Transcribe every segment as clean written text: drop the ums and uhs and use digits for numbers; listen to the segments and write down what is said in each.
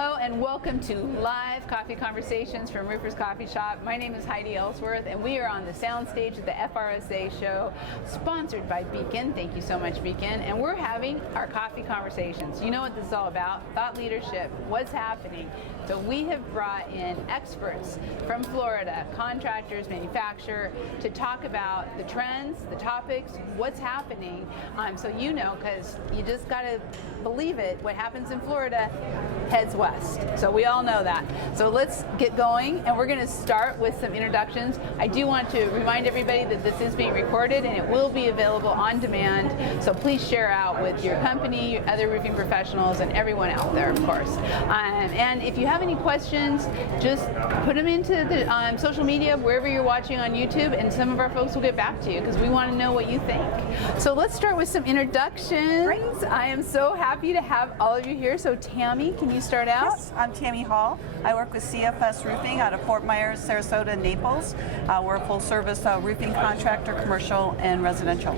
Hello and welcome to live coffee conversations from Roofer's Coffee Shop. My name is Heidi Ellsworth and we are on the soundstage at the FRSA show sponsored by Beacon. Thank you so much, Beacon. And we're having our coffee conversations. You know what this is all about, thought leadership, what's happening. So we have brought in experts from Florida, contractors, manufacturers, to talk about the trends, the topics, what's happening. So you know, because you just got to believe it, what happens in Florida heads west. So we all know that. So let's get going, and we're going to start with some introductions. I do want to remind everybody that this is being recorded and it will be available on demand. So please share out with your company, your other roofing professionals, and everyone out there, of course. And if you have any questions, just put them into the social media, wherever you're watching on YouTube, and some of our folks will get back to you because we want to know what you think. So let's start with some introductions. Great. I am so happy to have all of you here. So Tammy, can you start out? Yes, I'm Tammy Hall. I work with CFS Roofing out of Fort Myers, Sarasota, and Naples. We're a full-service roofing contractor, commercial and residential.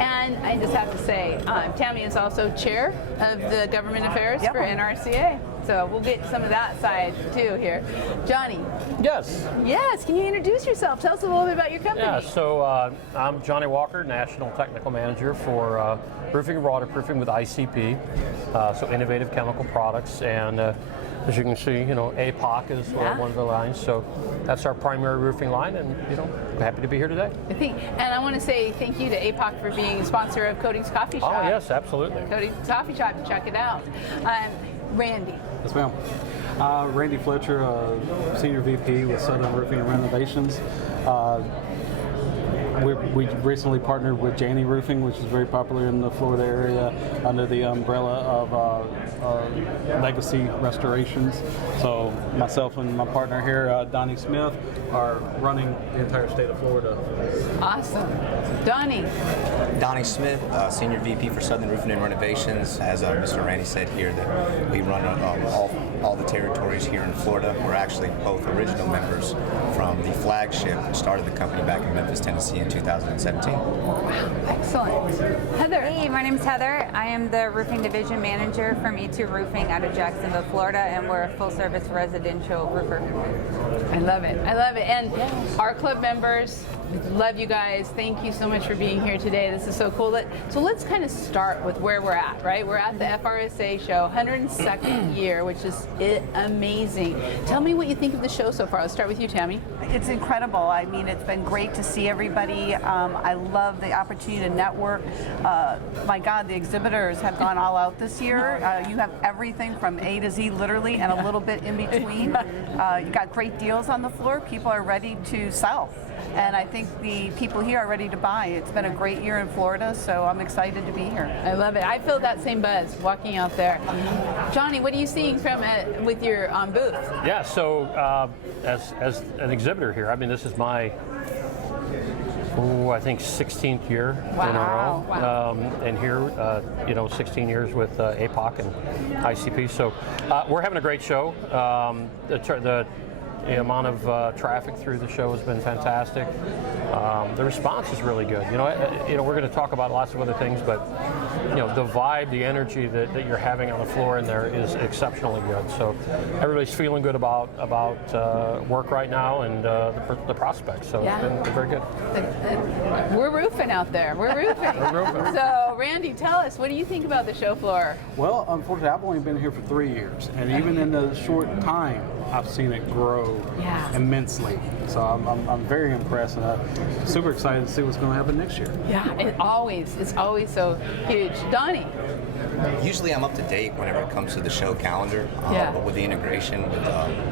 And I just have to say, Tammy is also chair of the government affairs for NRCA. So we'll get some of that side too here. Johnny. Yes. Yes, can you introduce yourself? Tell us a little bit about your company. Yeah, so I'm Johnny Walker, National Technical Manager for roofing and waterproofing with ICP, so innovative chemical products. And as you can see, you know, APOC is one of the lines. So that's our primary roofing line, and you know, happy to be here today. And I want to say thank you to APOC for being a sponsor of Coatings Coffee Shop. Oh yes, absolutely. Coatings Coffee Shop, check it out. Randy. Yes, ma'am. Randy Fletcher, Senior VP with Southern Roofing and Renovations. We recently partnered with Janney Roofing, which is very popular in the Florida area, under the umbrella of Legacy Restorations. So myself and my partner here, Donnie Smith, are running the entire state of Florida. Awesome. Donnie. Donnie Smith, Senior VP for Southern Roofing and Renovations. As Mr. Randy said here, that we run all the territories here in Florida. We're actually both original members from the flagship that started the company back in Memphis, Tennessee in 2017. Excellent. Heather. Hey, my name's Heather. I am the roofing division manager from E2 Roofing out of Jacksonville, Florida, and we're a full-service residential roofer. I love it. I love it. And our club members, love you guys. Thank you so much for being here today. This is so cool. So let's kind of start with where we're at, right? We're at the FRSA show, 102nd year, which is amazing. Tell me what you think of the show so far. Let's start with you, Tammy. It's incredible. I mean, it's been great to see everybody. I love the opportunity to network. My God, the exhibitors have gone all out this year. You have everything from A to Z, literally, and a little bit in between. You got great deals on the floor. People are ready to sell. And I think the people here are ready to buy. It's been a great year in Florida, so I'm excited to be here. I love it. I feel that same buzz walking out there. Johnny, what are you seeing from with your booth? Yeah, so as an exhibitor here, I mean, this is my, I think 16th year in a row. Wow. And here, you know, 16 years with APOC and ICP. So we're having a great show. The amount of traffic through the show has been fantastic. The response is really good. You know, we're going to talk about lots of other things, but you know, the vibe, the energy that you're having on the floor in there is exceptionally good. So everybody's feeling good about work right now and the prospects. So it's been very good. We're roofing out there. We're roofing. We're roofing. So Randy, tell us, what do you think about the show floor? Well, unfortunately, I've only been here for 3 years, and even in the short time, I've seen it grow immensely. So I'm very impressed, and I'm super excited to see what's going to happen next year. Yeah, it's always so huge. Donnie. Usually I'm up to date whenever it comes to the show calendar, but with the integration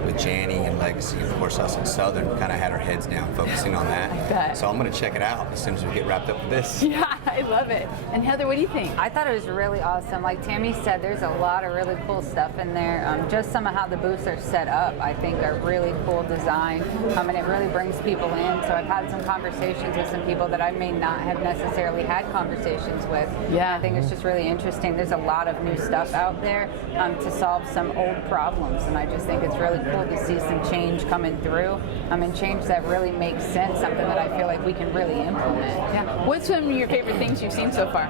with Janney and Legacy, of course us in Southern kind of had our heads down focusing on that. So I'm going to check it out as soon as we get wrapped up with this. Yeah, I love it. And Heather, what do you think? I thought it was really awesome. Like Tammy said, there's a lot of really cool stuff in there. Just some of how the booths are set up, I think, are really cool design, and it really brings people in. So I've had some conversations with some people that I may not have necessarily had conversations with. Yeah. I think it's just really interesting. There's a lot of new stuff out there to solve some old problems, and I just think it's really cool to see some change coming through, and change that really makes sense, something that I feel like we can really implement. Yeah. What's some of your favorite things you've seen so far?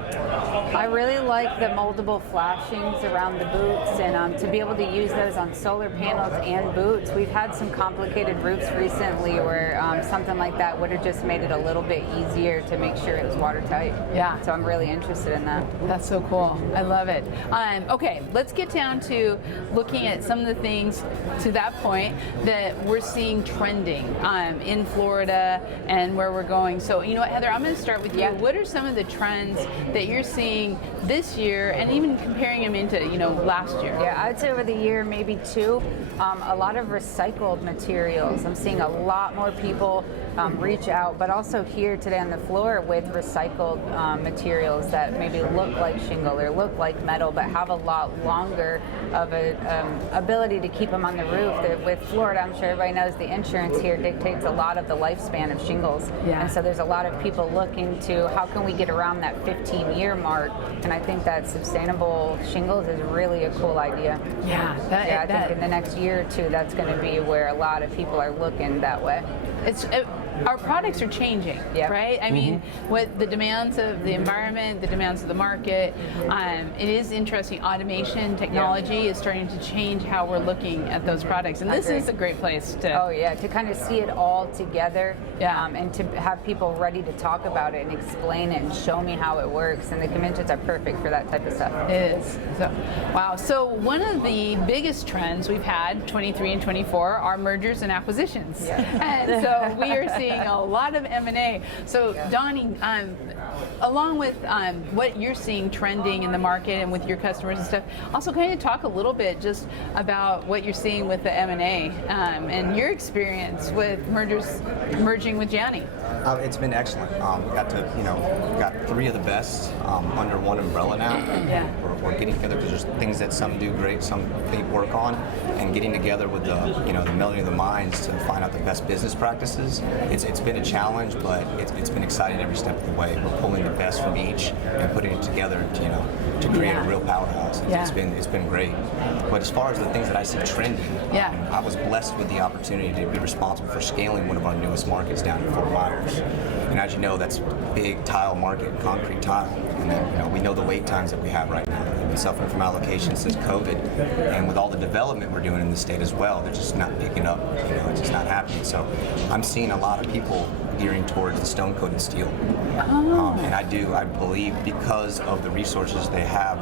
I really like the moldable flashings around the boots, and to be able to use those on solar panels and boots. We've had some complicated roofs recently where something like that would have just made it a little bit easier to make sure it was watertight. Yeah. So I'm really interested in that. That's so cool. I love it. Okay, let's get down to looking at some of the things to that point that we're seeing trending in Florida and where we're going. So, you know what, Heather, I'm going to start with you. What are some of the trends that you're seeing this year, and even comparing them into, last year? Yeah, I'd say over the year, maybe two. A lot of recycled materials. I'm seeing a lot more people reach out, but also here today on the floor with recycled materials that maybe look like shingle or look like metal, but have a lot longer of an ability to keep them on the roof. With Florida, I'm sure everybody knows the insurance here dictates a lot of the lifespan of shingles. Yeah. And so there's a lot of people looking to how can we get around that 15-year mark, and I think that sustainable shingles is really a cool idea. Yeah, I think in the next year or two, that's going to be where a lot of people are looking that way. Our products are changing, right? I mean, with the demands of the environment, the demands of the market, it is interesting. Automation technology is starting to change how we're looking at those products, and this is a great place to. Oh yeah, to kind of see it all together, and to have people ready to talk about it and explain it and show me how it works. And the conventions are perfect for that type of stuff. It is. So, wow. So one of the biggest trends we've had, 23 and 24, are mergers and acquisitions, and so we are seeing a lot of M&A. So Donnie, along with what you're seeing trending in the market and with your customers and stuff, also kind of talk a little bit just about what you're seeing with the M&A and your experience with merging with Gianni. It's been excellent. Got three of the best under one umbrella now. Yeah. We're getting together because there's things that some do great, some they work on, and getting together with the melody of the minds to find out the best business practices. It's been a challenge, but it's been exciting every step of the way. We're pulling the best from each and putting it together to create a real powerhouse. It's been great. But as far as the things that I see trending, I was blessed with the opportunity to be responsible for scaling one of our newest markets down in Fort Myers. And as you know, that's a big tile market, concrete tile. And then, we know the wait times that we have right now. We've been suffering from allocations since COVID. And with all the development we're doing in the state as well, they're just not picking up. It's just not happening. So I'm seeing a lot of people gearing towards the stone-coated steel. And I believe because of the resources they have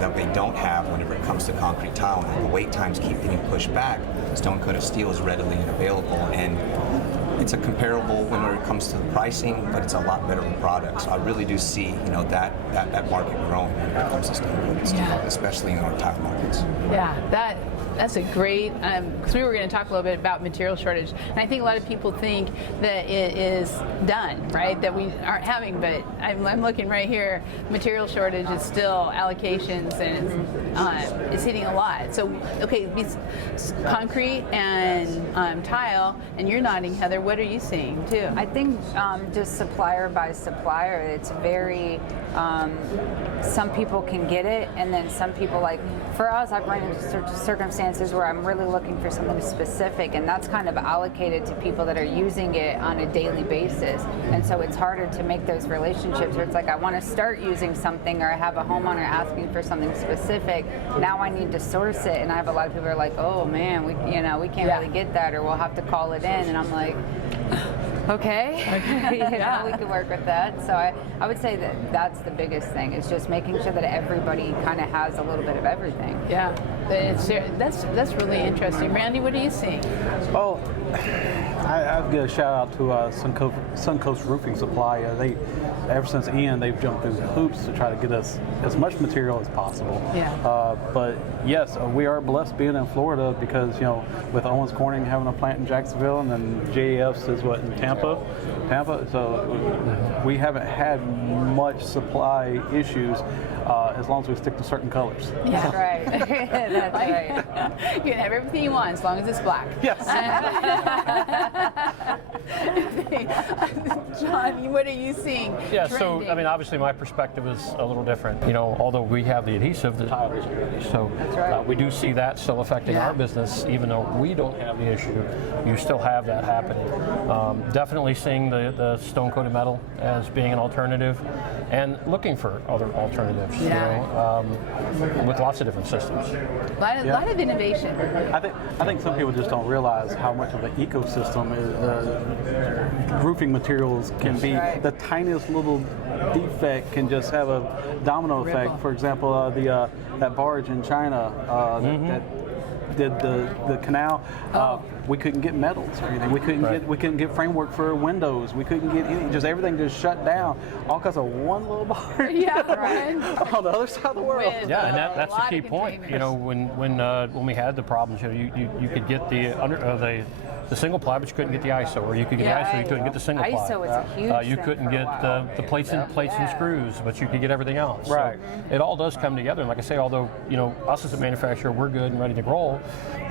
that they don't have whenever it comes to concrete tile, and the wait times keep getting pushed back, stone-coated steel is readily available. And it's a comparable when it comes to the pricing, but it's a lot better of a product. So I really do see, that market growing when it comes to stone-coated steel, especially in our tile markets. Yeah, that's a great, because we were going to talk a little bit about material shortage, and I think a lot of people think that it is done, right, that we aren't having, but I'm looking right here, material shortage is still allocations, and it's hitting a lot. So, okay, concrete and tile, and you're nodding, Heather, what are you seeing too? I think just supplier by supplier, it's very, some people can get it, and then some people, like, for us, I've run into circumstances where I'm really looking for something specific, and that's kind of allocated to people that are using it on a daily basis. And so it's harder to make those relationships where it's like, I want to start using something, or I have a homeowner asking for something specific. Now I need to source it, and I have a lot of people who are like, oh man, we can't really get that, or we'll have to call it in. And I'm like, okay, we can work with that. So I would say that's the biggest thing, is just making sure that everybody kind of has a little bit of everything. Yeah, that's really interesting. Randy, what are you seeing? Oh, I'd give a shout out to Suncoast Roofing Supply. They, ever since Ian, they've jumped through hoops to try to get us as much material as possible. Yeah. But yes, we are blessed being in Florida because, with Owens Corning having a plant in Jacksonville, and then JAF's is in Tampa. So we haven't had much supply issues. as long as we stick to certain colors. Yeah. That's right. That's right. You can have everything you want as long as it's black. Yes. John, what are you seeing? Yeah, so trending? I mean, obviously my perspective is a little different. You know, although we have the adhesive, the tile isn't ready. So right. we do see that still affecting Yeah. our business, even though we don't have the issue. You still have that happening. Definitely seeing the stone-coated metal as being an alternative, and looking for other alternatives. Yeah. You know, with lots of different systems. A lot of innovation. I think some people just don't realize how much of an ecosystem roofing materials can be. Right. The tiniest little defect can just have a domino Ripple. effect. For example, that barge in China that did the canal. We couldn't get metals or anything. We couldn't get framework for windows. We couldn't get everything just shut down. All because of one little barge. Yeah, right. on the other side of the world. With, Yeah, and a that's the lot key of point. You containers. know, when we had the problems, you know, you could get the single ply, but you couldn't get the ISO, or you could get Yeah, the ISO, you couldn't get the single ply. ISO was a huge You thing couldn't for a get while. the plates and screws, but you could get everything else. Right. So it all does come together. And like I say, although you know us as a manufacturer, we're good and ready to roll.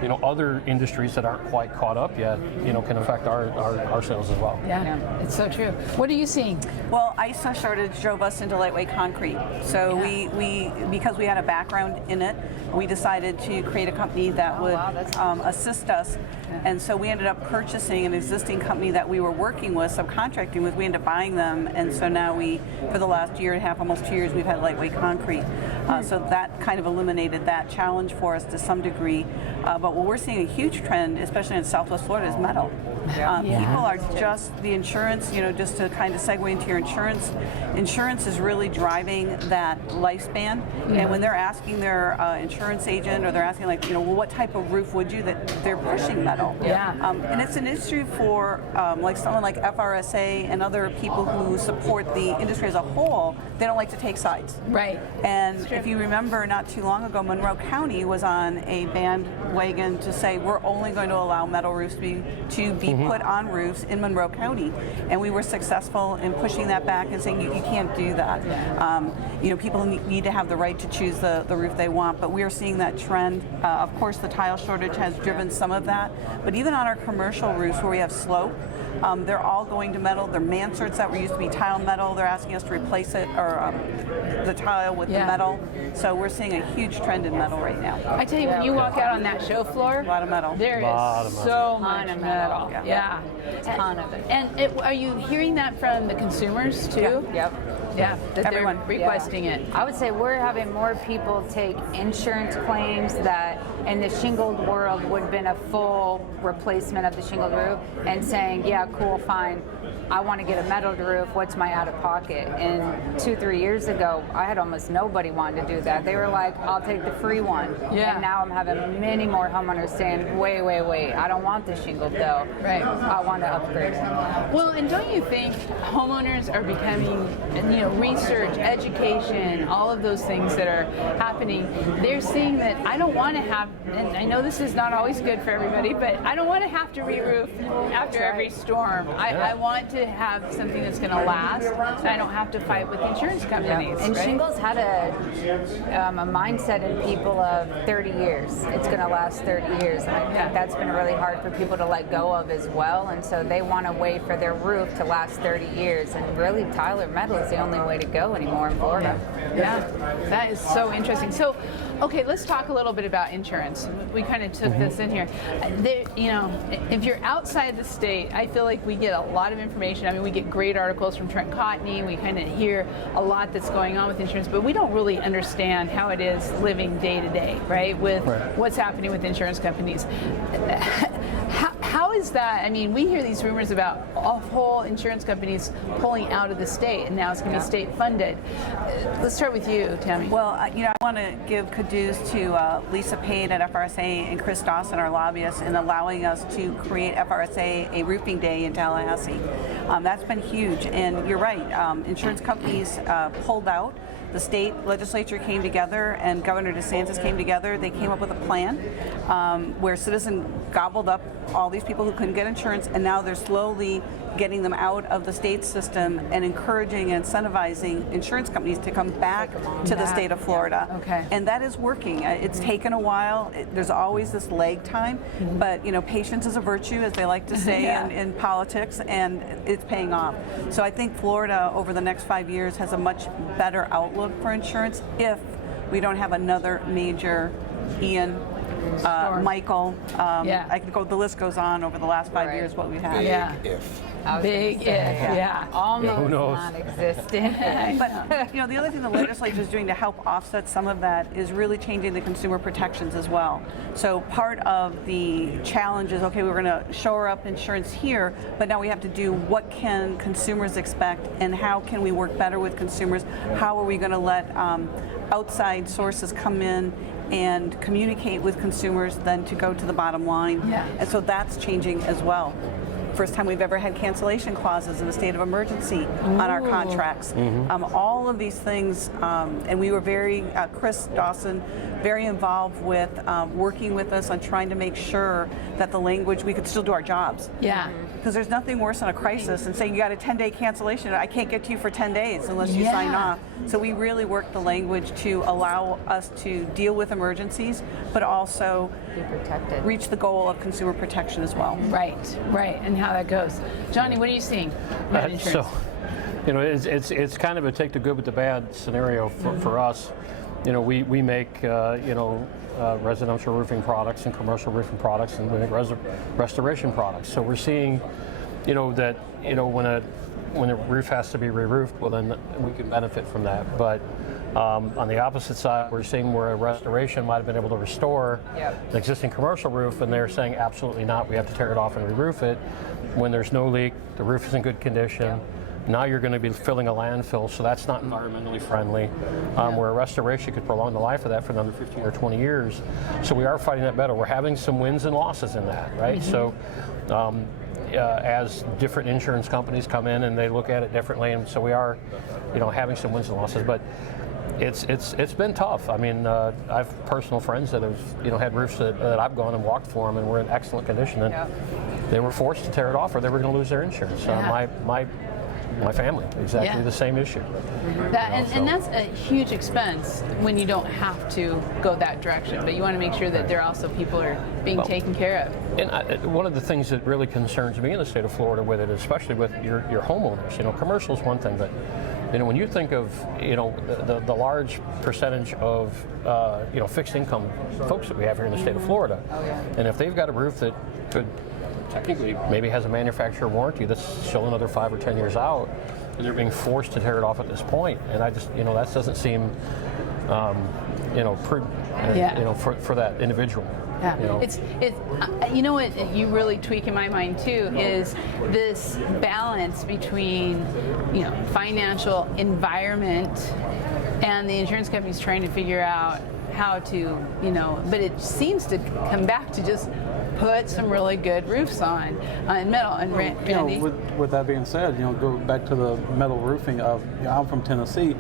You know, other industries that aren't quite caught up yet, you know, can affect our sales as well. Yeah, it's so true. What are you seeing? Well, ISO shortage drove us into lightweight concrete. So we because we had a background in it, we decided to create a company that would wow, that's assist us. And so we ended up purchasing an existing company that we were working with, subcontracting with. We ended up buying them, and so now for the last year and a half, almost 2 years, we've had lightweight concrete. So that kind of eliminated that challenge for us to some degree. But what we're seeing a huge trend, especially in Southwest Florida, is metal. People are just the insurance. You know, just to kind of segue into your insurance. Insurance is really driving that lifespan. And when they're asking their insurance agent, or they're asking, like, you know, well, what type of roof would you? That they're pushing metal. Yeah. And it's an issue for like someone like FRSA and other people who support the industry as a whole. They don't like to take sides. Right. And if you remember, not too long ago, Monroe County was on a bandwagon to say we're only going to allow metal roofs to be put on roofs in Monroe County, and we were successful in pushing that back and saying you can't do that. You know, people need to have the right to choose the roof they want, but we are seeing that trend. Of course, the tile shortage has driven some of that, but even on our commercial roofs where we have slope, they're all going to metal. They're mansards that were used to be tile metal. They're asking us to replace it, or the tile with the metal. So we're seeing a huge trend in metal right now. I tell you, when you walk out on that show floor, A lot of metal. there Lot is of so Ton much of metal. metal. Yeah. ton of it. And are you hearing that from the consumers too? Yep. Yeah, that Everyone. they're requesting it. I would say we're having more people take insurance claims that in the shingled world would have been a full replacement of the shingled roof, and saying, yeah, cool, fine, I want to get a metal roof, what's my out of pocket? And 2-3 years ago, I had almost nobody wanted to do that. They were like, I'll take the free one. Yeah. And now I'm having many more homeowners saying, wait, I don't want the shingled though. Right. I want to upgrade it. Well, and don't you think homeowners are becoming, you know, research, education, all of those things that are happening, they're seeing that I don't want to have, and I know this is not always good for everybody, but I don't want to have to re-roof after every storm. I want to have something that's going to last, so I don't have to fight with insurance companies. And right? shingles had a mindset in people of 30 years. It's going to last 30 years. And I think that's been really hard for people to let go of as well. And so they want to wait for their roof to last 30 years. And really, Tyler Metal is the only way to go anymore in Florida. Yeah, that is so interesting. So, okay, let's talk a little bit about insurance. We kind of took this in here. There, you know, if you're outside the state, I feel like we get a lot of information. I mean, we get great articles from Trent Cotney. We kind of hear a lot that's going on with insurance, but we don't really understand how it is living day to day, right? With what's happening with insurance companies. How is that? I mean, we hear these rumors about whole insurance companies pulling out of the state, and now it's going to be state funded. Let's start with you, Tammy. Well, you know, I want to give kudos to Lisa Payne at FRSA and Chris Dawson, our lobbyists, in allowing us to create FRSA a roofing day in Tallahassee. That's been huge, and you're right. Insurance companies pulled out. The state legislature came together, and Governor DeSantis came together. They came up with a plan where Citizen gobbled up all these people who couldn't get insurance, and now they're slowly getting them out of the state system and encouraging and incentivizing insurance companies to come back to the state of Florida. Okay. And that is working. It's taken a while. There's always this lag time, but patience is a virtue, as they like to say in politics, and it's paying off. So I think Florida over the next 5 years has a much better outlook for insurance if we don't have another major Ian, Michael. I could go. The list goes on over the last 5 years. What we've had. If. Big if, almost who knows? non-existent. But the other thing the legislature is doing to help offset some of that is really changing the consumer protections as well. So part of the challenge is, okay, we're going to shore up insurance here, but now we have to do what can consumers expect and how can we work better with consumers? How are we going to let outside sources come in and communicate with consumers than to go to the bottom line? And so that's changing as well. First time we've ever had cancellation clauses in a state of emergency on our contracts. All of these things, and we were very, Chris Dawson, very involved with working with us on trying to make sure that the language, we could still do our jobs. Because there's nothing worse than a crisis and saying you got a 10-day cancellation. I can't get to you for 10 days unless you sign off. So we really worked the language to allow us to deal with emergencies, but also Be protected. reach the goal of consumer protection as well. Right, and how that goes. Johnny, what are you seeing about insurance? It's kind of a take the good with the bad scenario for us. We make residential roofing products and commercial roofing products, and we make restoration products. So we're seeing, that when a roof has to be re-roofed, well then we can benefit from that. But on the opposite side, we're seeing where a restoration might have been able to restore an existing commercial roof, and they're saying absolutely not. We have to tear it off and re-roof it. When there's no leak, the roof is in good condition. Now you're going to be filling a landfill, so that's not environmentally friendly. Where a restoration could prolong the life of that for another 15 or 20 years. So we are fighting that battle. We're having some wins and losses in that, right? So as different insurance companies come in and they look at it differently, and so we are, having some wins and losses. But it's been tough. I mean, I've personal friends that have had roofs that I've gone and walked for them and were in excellent condition, and they were forced to tear it off or they were going to lose their insurance. My family, exactly the same issue. And that's a huge expense when you don't have to go that direction, but you want to make sure that there also people are being taken care of. And one of the things that really concerns me in the state of Florida with it, especially with your homeowners, commercial is one thing, but when you think of the large percentage of fixed income folks that we have here in the state of Florida, and if they've got a roof that could technically maybe has a manufacturer warranty that's still another 5 or 10 years out, and they're being forced to tear it off at this point, and I just that doesn't seem for that individual. It's what you really tweak in my mind too is this balance between financial environment and the insurance companies trying to figure out how to but it seems to come back to just put some really good roofs on metal. And Randy, with that being said, go back to the metal roofing of I'm from Tennessee.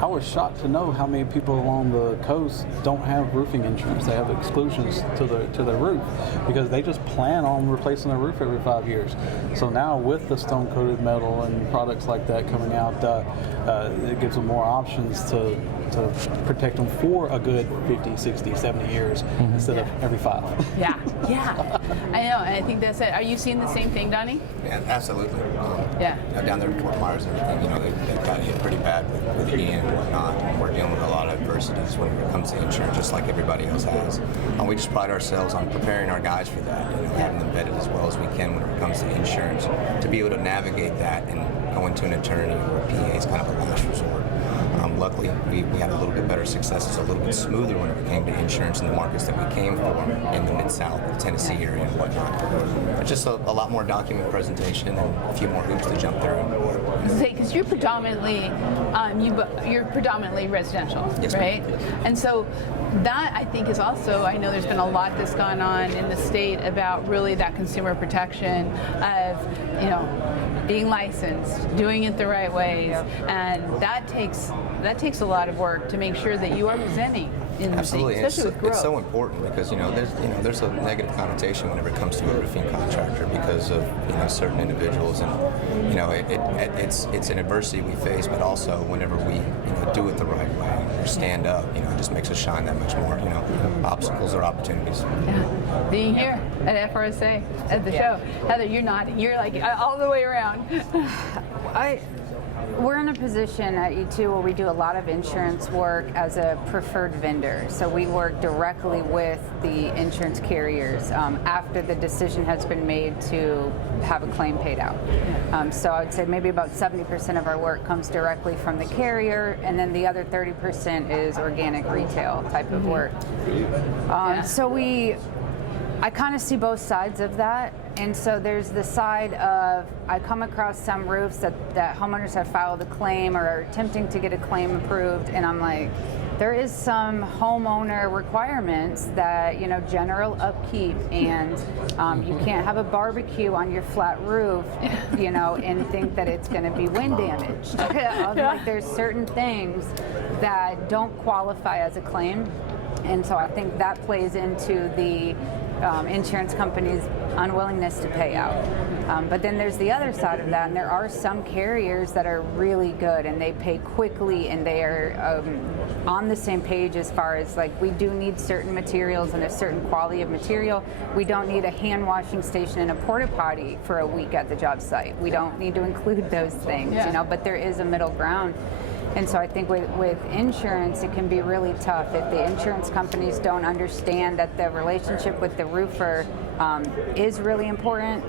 I was shocked to know how many people along the coast don't have roofing insurance. They have exclusions to the roof because they just plan on replacing their roof every 5 years. So now with the stone-coated metal and products like that coming out, it gives them more options to protect them for a good 50, 60, 70 years instead of every 5. Yeah. I know, and I think that's it. Are you seeing the same thing, Donnie? Yeah, absolutely. Down there in Fort Myers and everything, they've got hit pretty bad with Ian and whatnot. And we're dealing with a lot of adversities when it comes to insurance, just like everybody else has. And we just pride ourselves on preparing our guys for that, having them vetted as well as we can when it comes to insurance, to be able to navigate that and go into an attorney or a PA is kind of a last resort. Luckily, we had a little bit better success. It's a little bit smoother when it came to insurance in the markets that we came for in the Mid-South, the Tennessee area and whatnot. It's just a lot more document presentation and a few more hoops to jump through. Because you're predominantly residential, right? And so that I think is also, I know there's been a lot that's gone on in the state about really that consumer protection of, being licensed, doing it the right ways, and that takes a lot of work to make sure that you are presenting in Absolutely, the thing, especially with growth. it's so important because there's a negative connotation whenever it comes to a roofing contractor because of certain individuals, and it's an adversity we face, but also whenever we do it the right way or stand up, it just makes us shine that much more. Obstacles are opportunities. Yeah. Being here at FRSA at the show, Heather, you're nodding. You're like all the way around. We're in a position at E2 where we do a lot of insurance work as a preferred vendor. So we work directly with the insurance carriers after the decision has been made to have a claim paid out. So I would say maybe about 70% of our work comes directly from the carrier, and then the other 30% is organic retail type of work. So I kind of see both sides of that. And so there's the side of, I come across some roofs that homeowners have filed a claim or are attempting to get a claim approved, and I'm like, there is some homeowner requirements that, general upkeep, and you can't have a barbecue on your flat roof, and think that it's going to be wind damaged. Like, there's certain things that don't qualify as a claim. And so I think that plays into the insurance companies' unwillingness to pay out. But then there's the other side of that, and there are some carriers that are really good and they pay quickly, and they are on the same page as far as, like, we do need certain materials and a certain quality of material. We don't need a hand washing station and a porta potty for a week at the job site. We don't need to include those things, but there is a middle ground. And so I think with insurance, it can be really tough if the insurance companies don't understand that the relationship with the roofer is really important,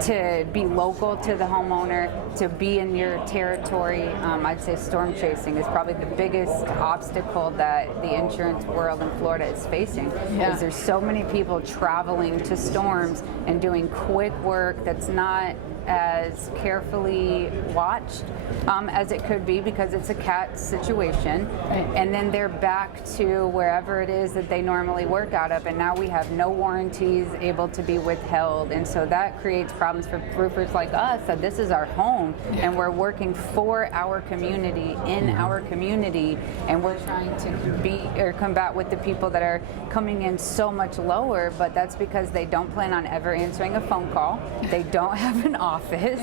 to be local to the homeowner, to be in your territory. I'd say storm chasing is probably the biggest obstacle that the insurance world in Florida is facing. Because there's so many people traveling to storms and doing quick work that's not as carefully watched as it could be, because it's a cat situation, and then they're back to wherever it is that they normally work out of, and now we have no warranties able to be withheld, and so that creates problems for roofers like us, that this is our home and we're working for our community, in our community, and we're trying to combat with the people that are coming in so much lower, but that's because they don't plan on ever answering a phone call, they don't have an office,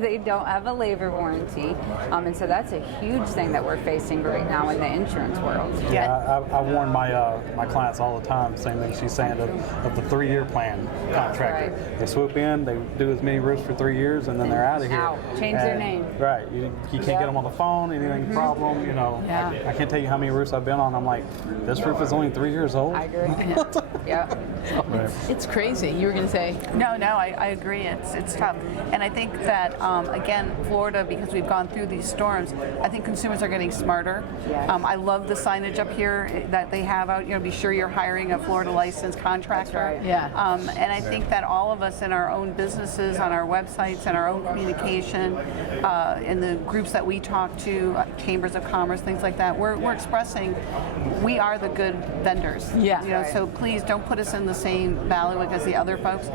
they don't have a labor warranty, and so that's a huge thing that we're facing right now in the insurance world. Yeah, I warn my clients all the time, same thing she's saying, of the 3-year plan contractor. They swoop in, they do as many roofs for 3 years, and then they're out of here. Change their name. Right, you can't get them on the phone, anything problem, I can't tell you how many roofs I've been on, I'm like, this roof is only 3 years old? I agree. It's crazy. You were going to say? No, I agree. It's tough. And I think that, again, Florida, because we've gone through these storms, I think consumers are getting smarter. I love the signage up here that they have out, be sure you're hiring a Florida licensed contractor. That's right. And I think that all of us in our own businesses, on our websites, and our own communication, in the groups that we talk to, chambers of commerce, things like that, we're expressing we are the good vendors. So please don't put us in the same bailiwick as the other folks.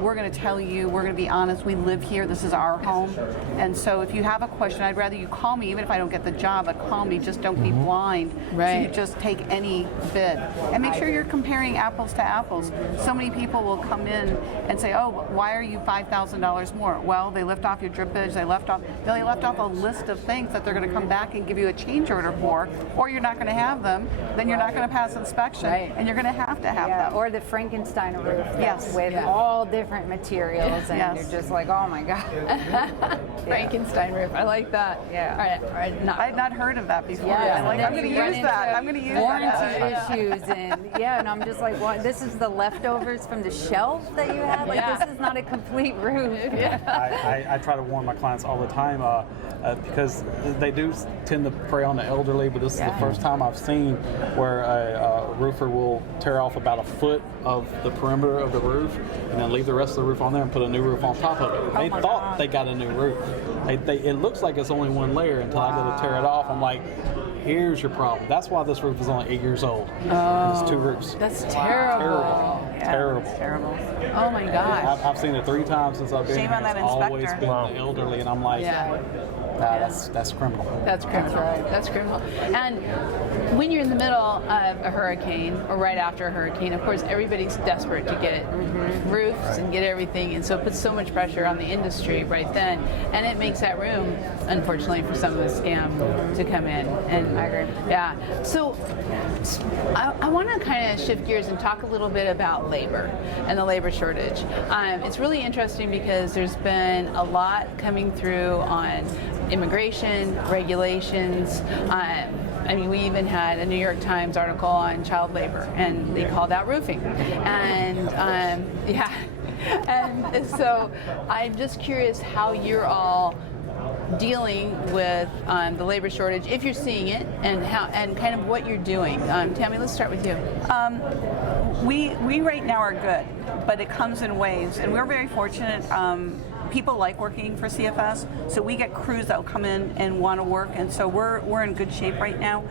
We're going to tell you, we're going to be honest, we live here, this is our home. And so if you have a question, I'd rather you call me, even if I don't get the job, but call me, just don't be blind to just take any bid. And make sure you're comparing apples to apples. So many people will come in and say, oh, why are you $5,000 more? Well, they left off your drip edge, they left off a list of things that they're going to come back and give you a change order for, or you're not going to have them, then you're not going to pass inspection, and you're going to have them. Or the Frankenstein roof with all different materials, and you're just like, oh my God. Frankenstein roof. I like that. All right. I had not heard of that before. I'm going to use that. I'm going to use warranty issues, and I'm just like, what? This is the leftovers from the shelf that you had? Like, this is not a complete roof. I try to warn my clients all the time because they do tend to prey on the elderly, but this is the first time I've seen where a roofer will tear off about a foot of the perimeter of the roof and then leave the rest of the roof on there and put a new roof on top of it. They thought they got a new roof. It looks like it's only one layer until I go to tear it off. I'm like, here's your problem. That's why this roof is only 8 years old. It's 2 roofs. That's terrible. Terrible. Oh my gosh. I've seen it 3 times since I've been Shame here. on that It's always inspector. been the elderly, and I'm like, That's criminal. That's criminal. That's criminal. And when you're in the middle of a hurricane or right after a hurricane, of course, everybody's desperate to get roofs and get everything, and so it puts so much pressure on the industry right then, and it makes that room, unfortunately, for some of the scam to come in. And I agree. Yeah. So I want to kind of shift gears and talk a little bit about labor and the labor shortage. It's really interesting because there's been a lot coming through on immigration, regulations. I mean, we even had a New York Times article on child labor, and they called out roofing. And yeah, and so I'm just curious how you're all dealing with the labor shortage, if you're seeing it, and how, and kind of what you're doing. Tammy, let's start with you. We right now are good, but it comes in waves, and we're very fortunate. People like working for CFS, so we get crews that will come in and want to work, and so we're in good shape right now.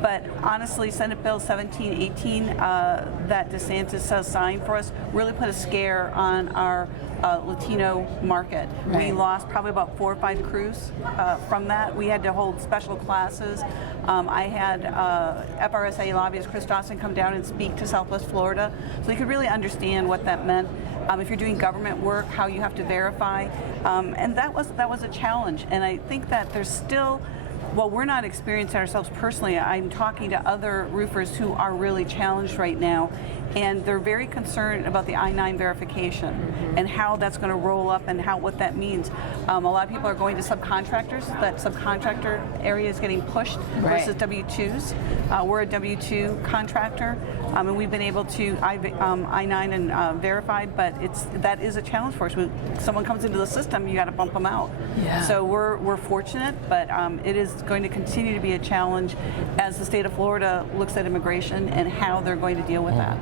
But honestly, Senate Bill 1718 that DeSantis has signed for us really put a scare on our Latino market. Right. We lost probably about 4 or 5 crews from that. We had to hold special classes. I had FRSA lobbyist Chris Dawson come down and speak to Southwest Florida, so he could really understand what that meant. If you're doing government work, how you have to verify, and that was a challenge. And I think that there's still, well, we're not experiencing ourselves personally. I'm talking to other roofers who are really challenged right now, and they're very concerned about the I-9 verification and how that's going to roll up and what that means. A lot of people are going to subcontractors. That subcontractor area is getting pushed versus W-2s. We're a W-2 contractor, and we've been able to I-9 and verify, but that is a challenge for us. When someone comes into the system, you got to bump them out. Yeah. So we're fortunate, but it is going to continue to be a challenge as the state of Florida looks at immigration and how they're going to deal with that.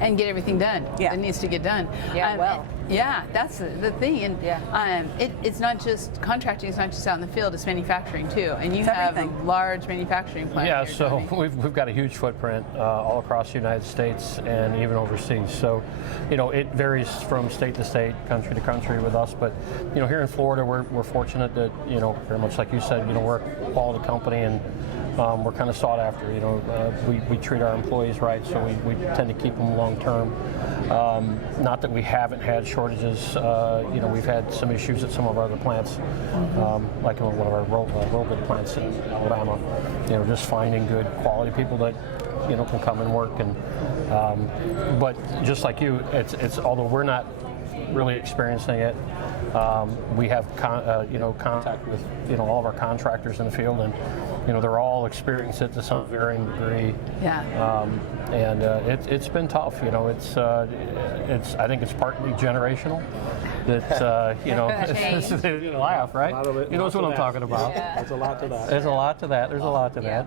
And get everything done. Yeah. It needs to get done. Yeah, yeah, that's the thing. And it's not just contracting. It's not just out in the field. It's manufacturing too. And you have a large manufacturing plant. Yeah, here, so Tony. we've got a huge footprint all across the United States and even overseas. So, it varies from state to state, country to country with us. But, here in Florida, we're fortunate that, very much like you said, we're a quality company, and we're kind of sought after. We treat our employees right, so we tend to keep them long term. Not that we haven't had shortages. We've had some issues at some of our other plants, like in one of our roll plants in Alabama. Just finding good quality people that can come and work. And but just like you, it's although we're not really experiencing it. We have contact with all of our contractors in the field, and they're all experiencing it to some varying degree. Yeah. And it's been tough. I think it's partly generational. That laugh, right? You know what I'm talking about. Yeah. There's a lot to that. There's a lot to that. There's a lot to that.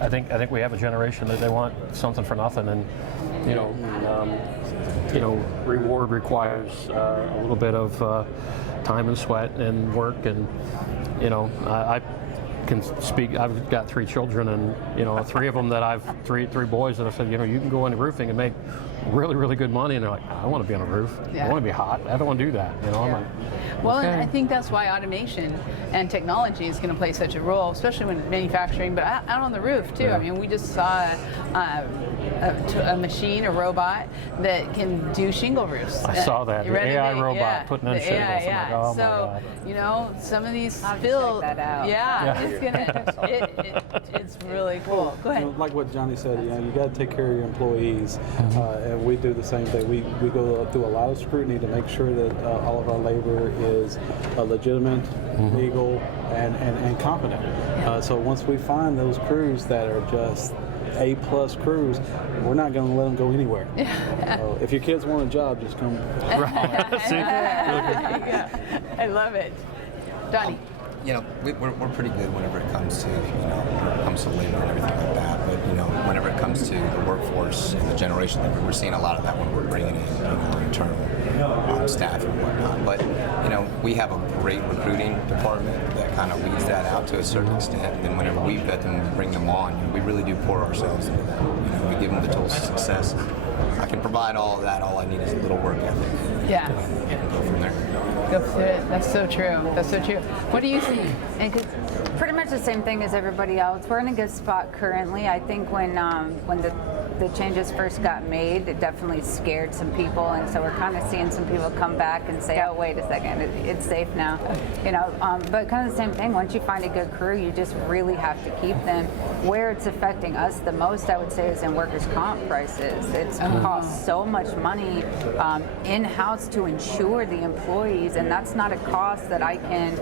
I think we have a generation that they want something for nothing, and reward requires a little bit of time and sweat and work, and I can speak. I've got 3 children, and 3 of them that I've three boys that I said, you can go into roofing and make really, really good money, and they're like, I don't want to be on a roof. Yeah. I want to be hot. I don't want to do that. I'm like, Well, okay. and I think that's why automation and technology is going to play such a role, especially when manufacturing, but out on the roof too. Yeah. I mean, we just saw a machine, a robot that can do shingle roofs. I saw that. The AI robot putting in the shingles. AI, I'm yeah. like, oh So, my God. some of these I'll have to field, check that out. yeah, it's gonna, it's really cool. Go ahead. Like what Johnny said, you got to take care of your employees, and we do the same thing. We go through a lot of scrutiny to make sure that all of our labor is legitimate, legal, and competent. So once we find those crews that are just A-plus crews, we're not going to let them go anywhere. So if your kids want a job, just come. See? I love it. Donnie. We're pretty good whenever it comes to labor and everything like that. But whenever it comes to the workforce and the generation, we're seeing a lot of that when we're bringing in internal staff and whatnot. But we have a great recruiting department that kind of weeds that out to a certain extent. And then whenever we vet them and bring them on, we really do pour ourselves into them. We give them the tools of success. I can provide all of that. All I need is a little work ethic. Yeah. And go from there. Go through it. That's so true. That's so true. What do you see? And 'cause pretty much the same thing as everybody else. We're in a good spot currently. I think when the changes first got made, it definitely scared some people, and so we're kind of seeing some people come back and say, "Oh, wait a second, it's safe now," you know. But kind of the same thing. Once you find a good crew, you just really have to keep them. Where it's affecting us the most, I would say, is in workers' comp prices. It's cost so much money in-house to insure the employees, and that's not a cost that I can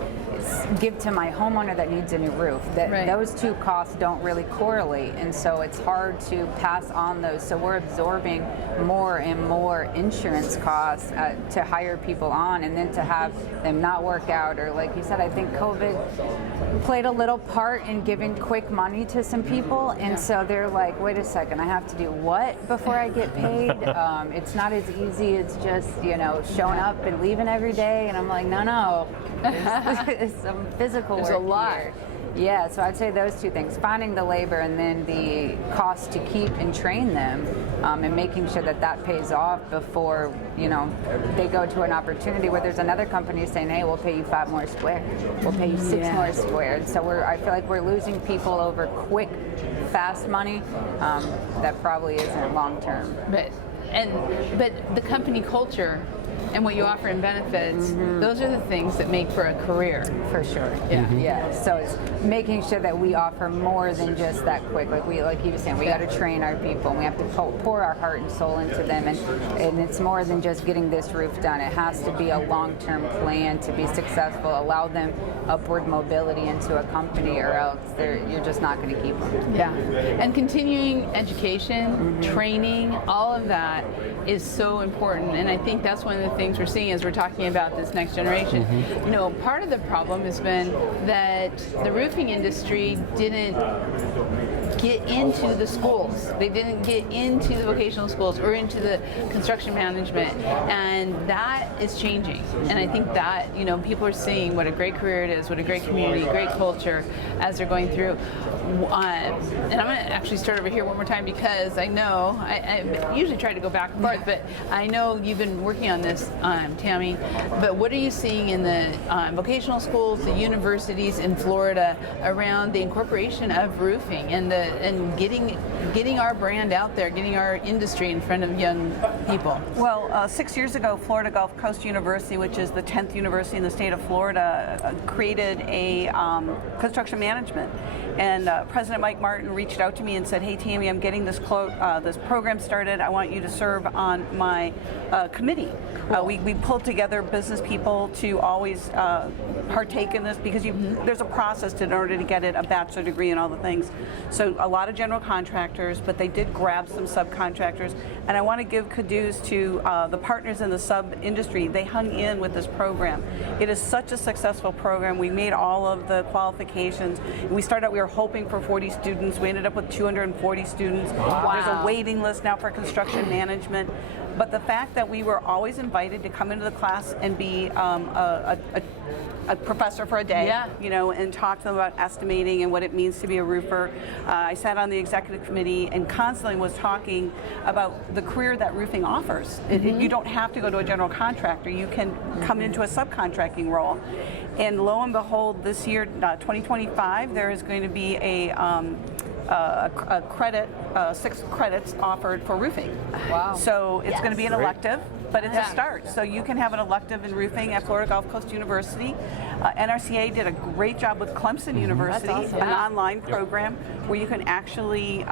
give to my homeowner that needs a new roof. Those two costs don't really correlate, and so it's hard to pass on those. So we're absorbing more and more insurance costs to hire people on, and then to have them not work out, or like you said, I think COVID played a little part in giving quick money to some people, and so they're like, wait a second, I have to do what before I get paid? It's not as easy as just, you know, showing up and leaving every day, and I'm like, no. There's some physical work. There's a lot. Here. Yeah, so I'd say those two things: finding the labor, and then the cost to keep and train them, and making sure that that pays off before, you know, they go to an opportunity where there's another company saying, "Hey, we'll pay you 5 more square, we'll pay you 6 more square." So I feel like we're losing people over quick, fast money that probably isn't long term. But the company culture and what you offer in benefits, those are the things that make for a career. For sure. Yeah. Yeah. So it's making sure that we offer more than just that quick. Like you were saying, we got to train our people, and we have to pour our heart and soul into them, and it's more than just getting this roof done. It has to be a long-term plan to be successful. Allow them upward mobility into a company, or else you're just not going to keep them. Yeah. And continuing education, training, all of that is so important, and I think that's one of the things we're seeing as we're talking about this next generation. You know, part of the problem has been that the roofing industry didn't get into the schools. They didn't get into the vocational schools or into the construction management, and that is changing. And I think that, you know, people are seeing what a great career it is, what a great community, great culture as they're going through. And I'm going to actually start over here one more time, because I know, I usually try to go back and forth, but I know you've been working on this, Tammy, but what are you seeing in the vocational schools, the universities in Florida around the incorporation of roofing and getting our brand out there, getting our industry in front of young people? Well, 6 years ago, Florida Gulf Coast University, which is the 10th university in the state of Florida, created a construction management. And President Mike Martin reached out to me and said, "Hey, Tammy, I'm getting this program started. I want you to serve on my committee." We pulled together business people to always partake in this, because there's a process in order to get it, a bachelor degree and all the things. So a lot of general contractors, but they did grab some subcontractors. And I want to give kudos to the partners in the sub-industry. They hung in with this program. It is such a successful program. We made all of the qualifications. We started out, we were hoping for 40 students. We ended up with 240 students. Wow. There's a waiting list now for construction management. But the fact that we were always invited to come into the class and be a professor for a day, you know, and talk to them about estimating and what it means to be a roofer. I sat on the executive committee and constantly was talking about the career that roofing offers. You don't have to go to a general contractor. You can come into a subcontracting role. And lo and behold, this year, 2025, there is going to be a credit, 6 credits offered for roofing. Wow. So it's going to be an elective, but it's a start. So you can have an elective in roofing at Florida Gulf Coast University. NRCA did a great job with Clemson University, an online program where you can actually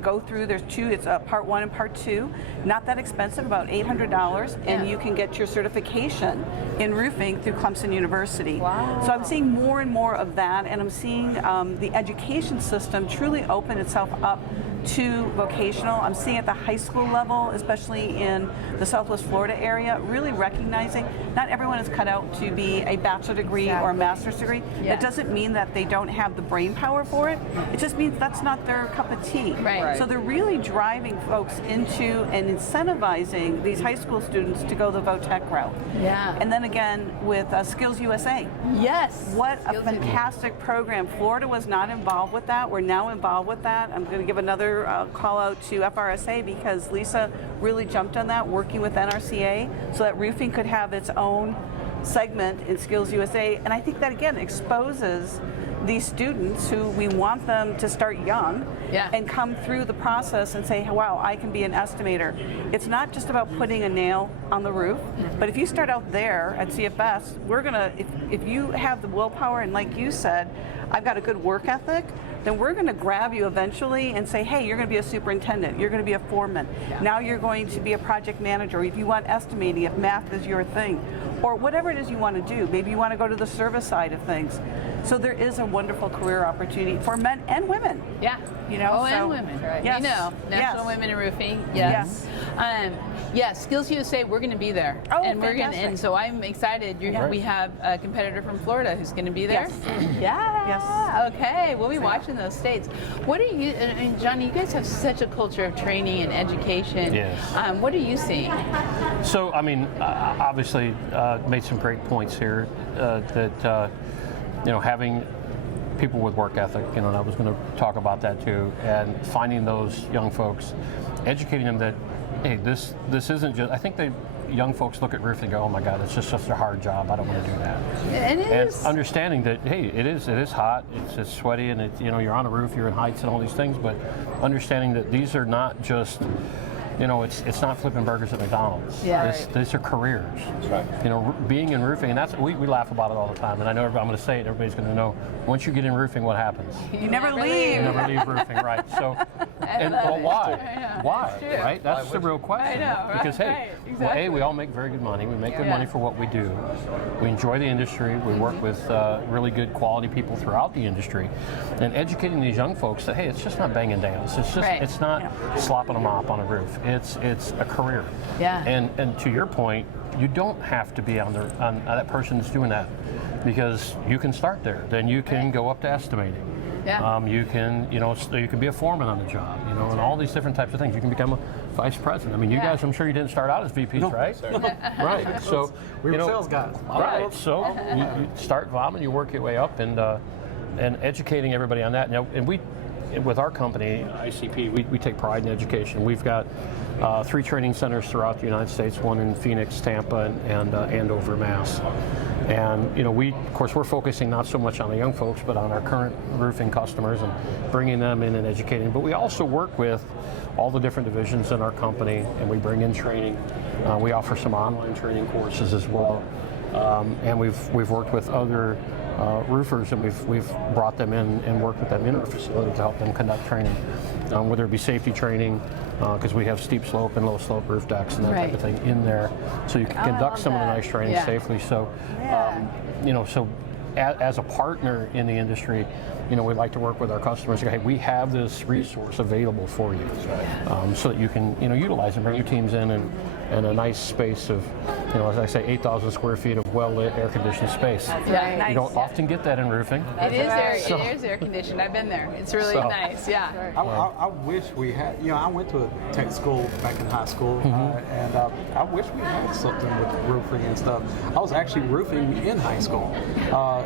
go through. There's 2, it's part 1 and part 2. Not that expensive, about $800, and you can get your certification in roofing through Clemson University. Wow. So I'm seeing more and more of that, and I'm seeing the education system truly open itself up to vocational. I'm seeing at the high school level, especially in the Southwest Florida area, really recognizing not everyone is cut out to be a bachelor degree or a master's degree. That doesn't mean that they don't have the brain power for it. It just means that's not their cup of tea. Right. So they're really driving folks into and incentivizing these high school students to go the VOTEC route. Yeah. And then again with Skills USA. Yes. What a fantastic program. Florida was not involved with that. We're now involved with that. I'm going to give another another call out to FRSA, because Lisa really jumped on that, working with NRCA, so that roofing could have its own segment in Skills USA. And I think that, again, exposes these students who we want them to start young and come through the process and say, wow, I can be an estimator. It's not just about putting a nail on the roof, but if you start out there at CFS, we're gonna, if you have the willpower, and like you said, I've got a good work ethic, then we're going to grab you eventually and say, hey, you're going to be a superintendent, you're going to be a foreman, now you're going to be a project manager, if you want estimating, if math is your thing, or whatever it is you want to do. Maybe you want to go to the service side of things. So there is a wonderful career opportunity for men and women. Yeah. You know, oh, and women. Right. Yes. You know, National Yes. Women in Roofing. Yes. Skills USA, we're going to be there. Oh, and we're fantastic. And so I'm excited. We have a competitor from Florida who's going to be there. Yes. Yes. Okay. We'll be watching those states. What are you, and Johnny, you guys have such a culture of training and education. Yes. What are you seeing? So, I mean, obviously, made some great points here that, having people with work ethic, and I was going to talk about that too, and finding those young folks, educating them that, hey, this isn't just, I think young folks look at roofing and go, oh my God, it's just such a hard job, I don't want to do that. And it And is. understanding that, hey, it is hot, it's sweaty, and you're on a roof, you're in heights and all these things, but understanding that these are not just, it's not flipping burgers at McDonald's. Yeah. These are careers. That's right. Being in roofing, and that's we laugh about it all the time. And I know I'm going to say it. Everybody's going to know. Once you get in roofing, what happens? You never leave. You never leave roofing, right? So, love it. why? I know. Why? It's true. Right? That's the real question. I know, right? Because hey, Right. well, Exactly. we all make very good money. We make good Yeah. money for what we do. We enjoy the industry. We work with really good quality people throughout the industry, and educating these young folks that hey, it's just not banging downs. It's just it's not slopping a mop on a roof. It's a career. Yeah. And to your point, you don't have to be on that person that's doing that, because you can start there. Then you can go up to estimating. Yeah. You can, you can be a foreman on the job, and all these different types of things. You can become a vice president. I mean, you guys, I'm sure you didn't start out as VPs, right? Right. So We were sales guys. Right. So you start VOM and you work your way up, and educating everybody on that. Now, and we, with our company, ICP, we take pride in education. We've got 3 training centers throughout the United States, one in Phoenix, Tampa, and Andover, Mass. And of course, we're focusing not so much on the young folks, but on our current roofing customers and bringing them in and educating. But we also work with all the different divisions in our company, and we bring in training. We offer some online training courses as well, and we've worked with other roofers, and we've brought them in and worked with them in our facility to help them conduct training, whether it be safety training, because we have steep slope and low slope roof decks and that type of thing in there, so you can conduct some of the nice training safely. So, so as a partner in the industry, we like to work with our customers. Hey, we have this resource available for you, so that you can, utilize and bring your teams in and a nice space of, as I say, 8,000 square feet of well-lit, air-conditioned space. Yeah. You don't often get that in roofing. It is air conditioned. I've been there. It's really nice. Yeah. I wish we had, I went to a tech school back in high school, and I wish we had something with roofing and stuff. I was actually roofing in high school,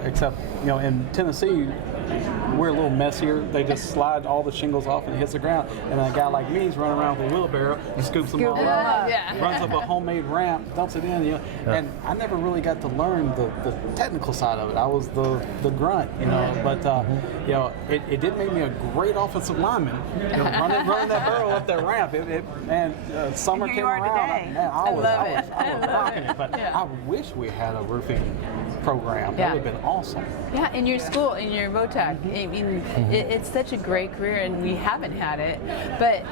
except, in Tennessee, we're a little messier. They just slide all the shingles off and it hits the ground. And a guy like me is running around with a wheelbarrow and scoops them all up, runs up a homemade ramp, dumps it in. And I never really got to learn the technical side of it. I was the grunt, But it did make me a great offensive lineman. Running that barrel up that ramp. Summer And came here you are around. today. Man, I was rocking it. But Yeah. I wish we had a roofing program. That would have been awesome. Yeah, in your school, in your VOTAC, I mean, it's such a great career, and we haven't had it. But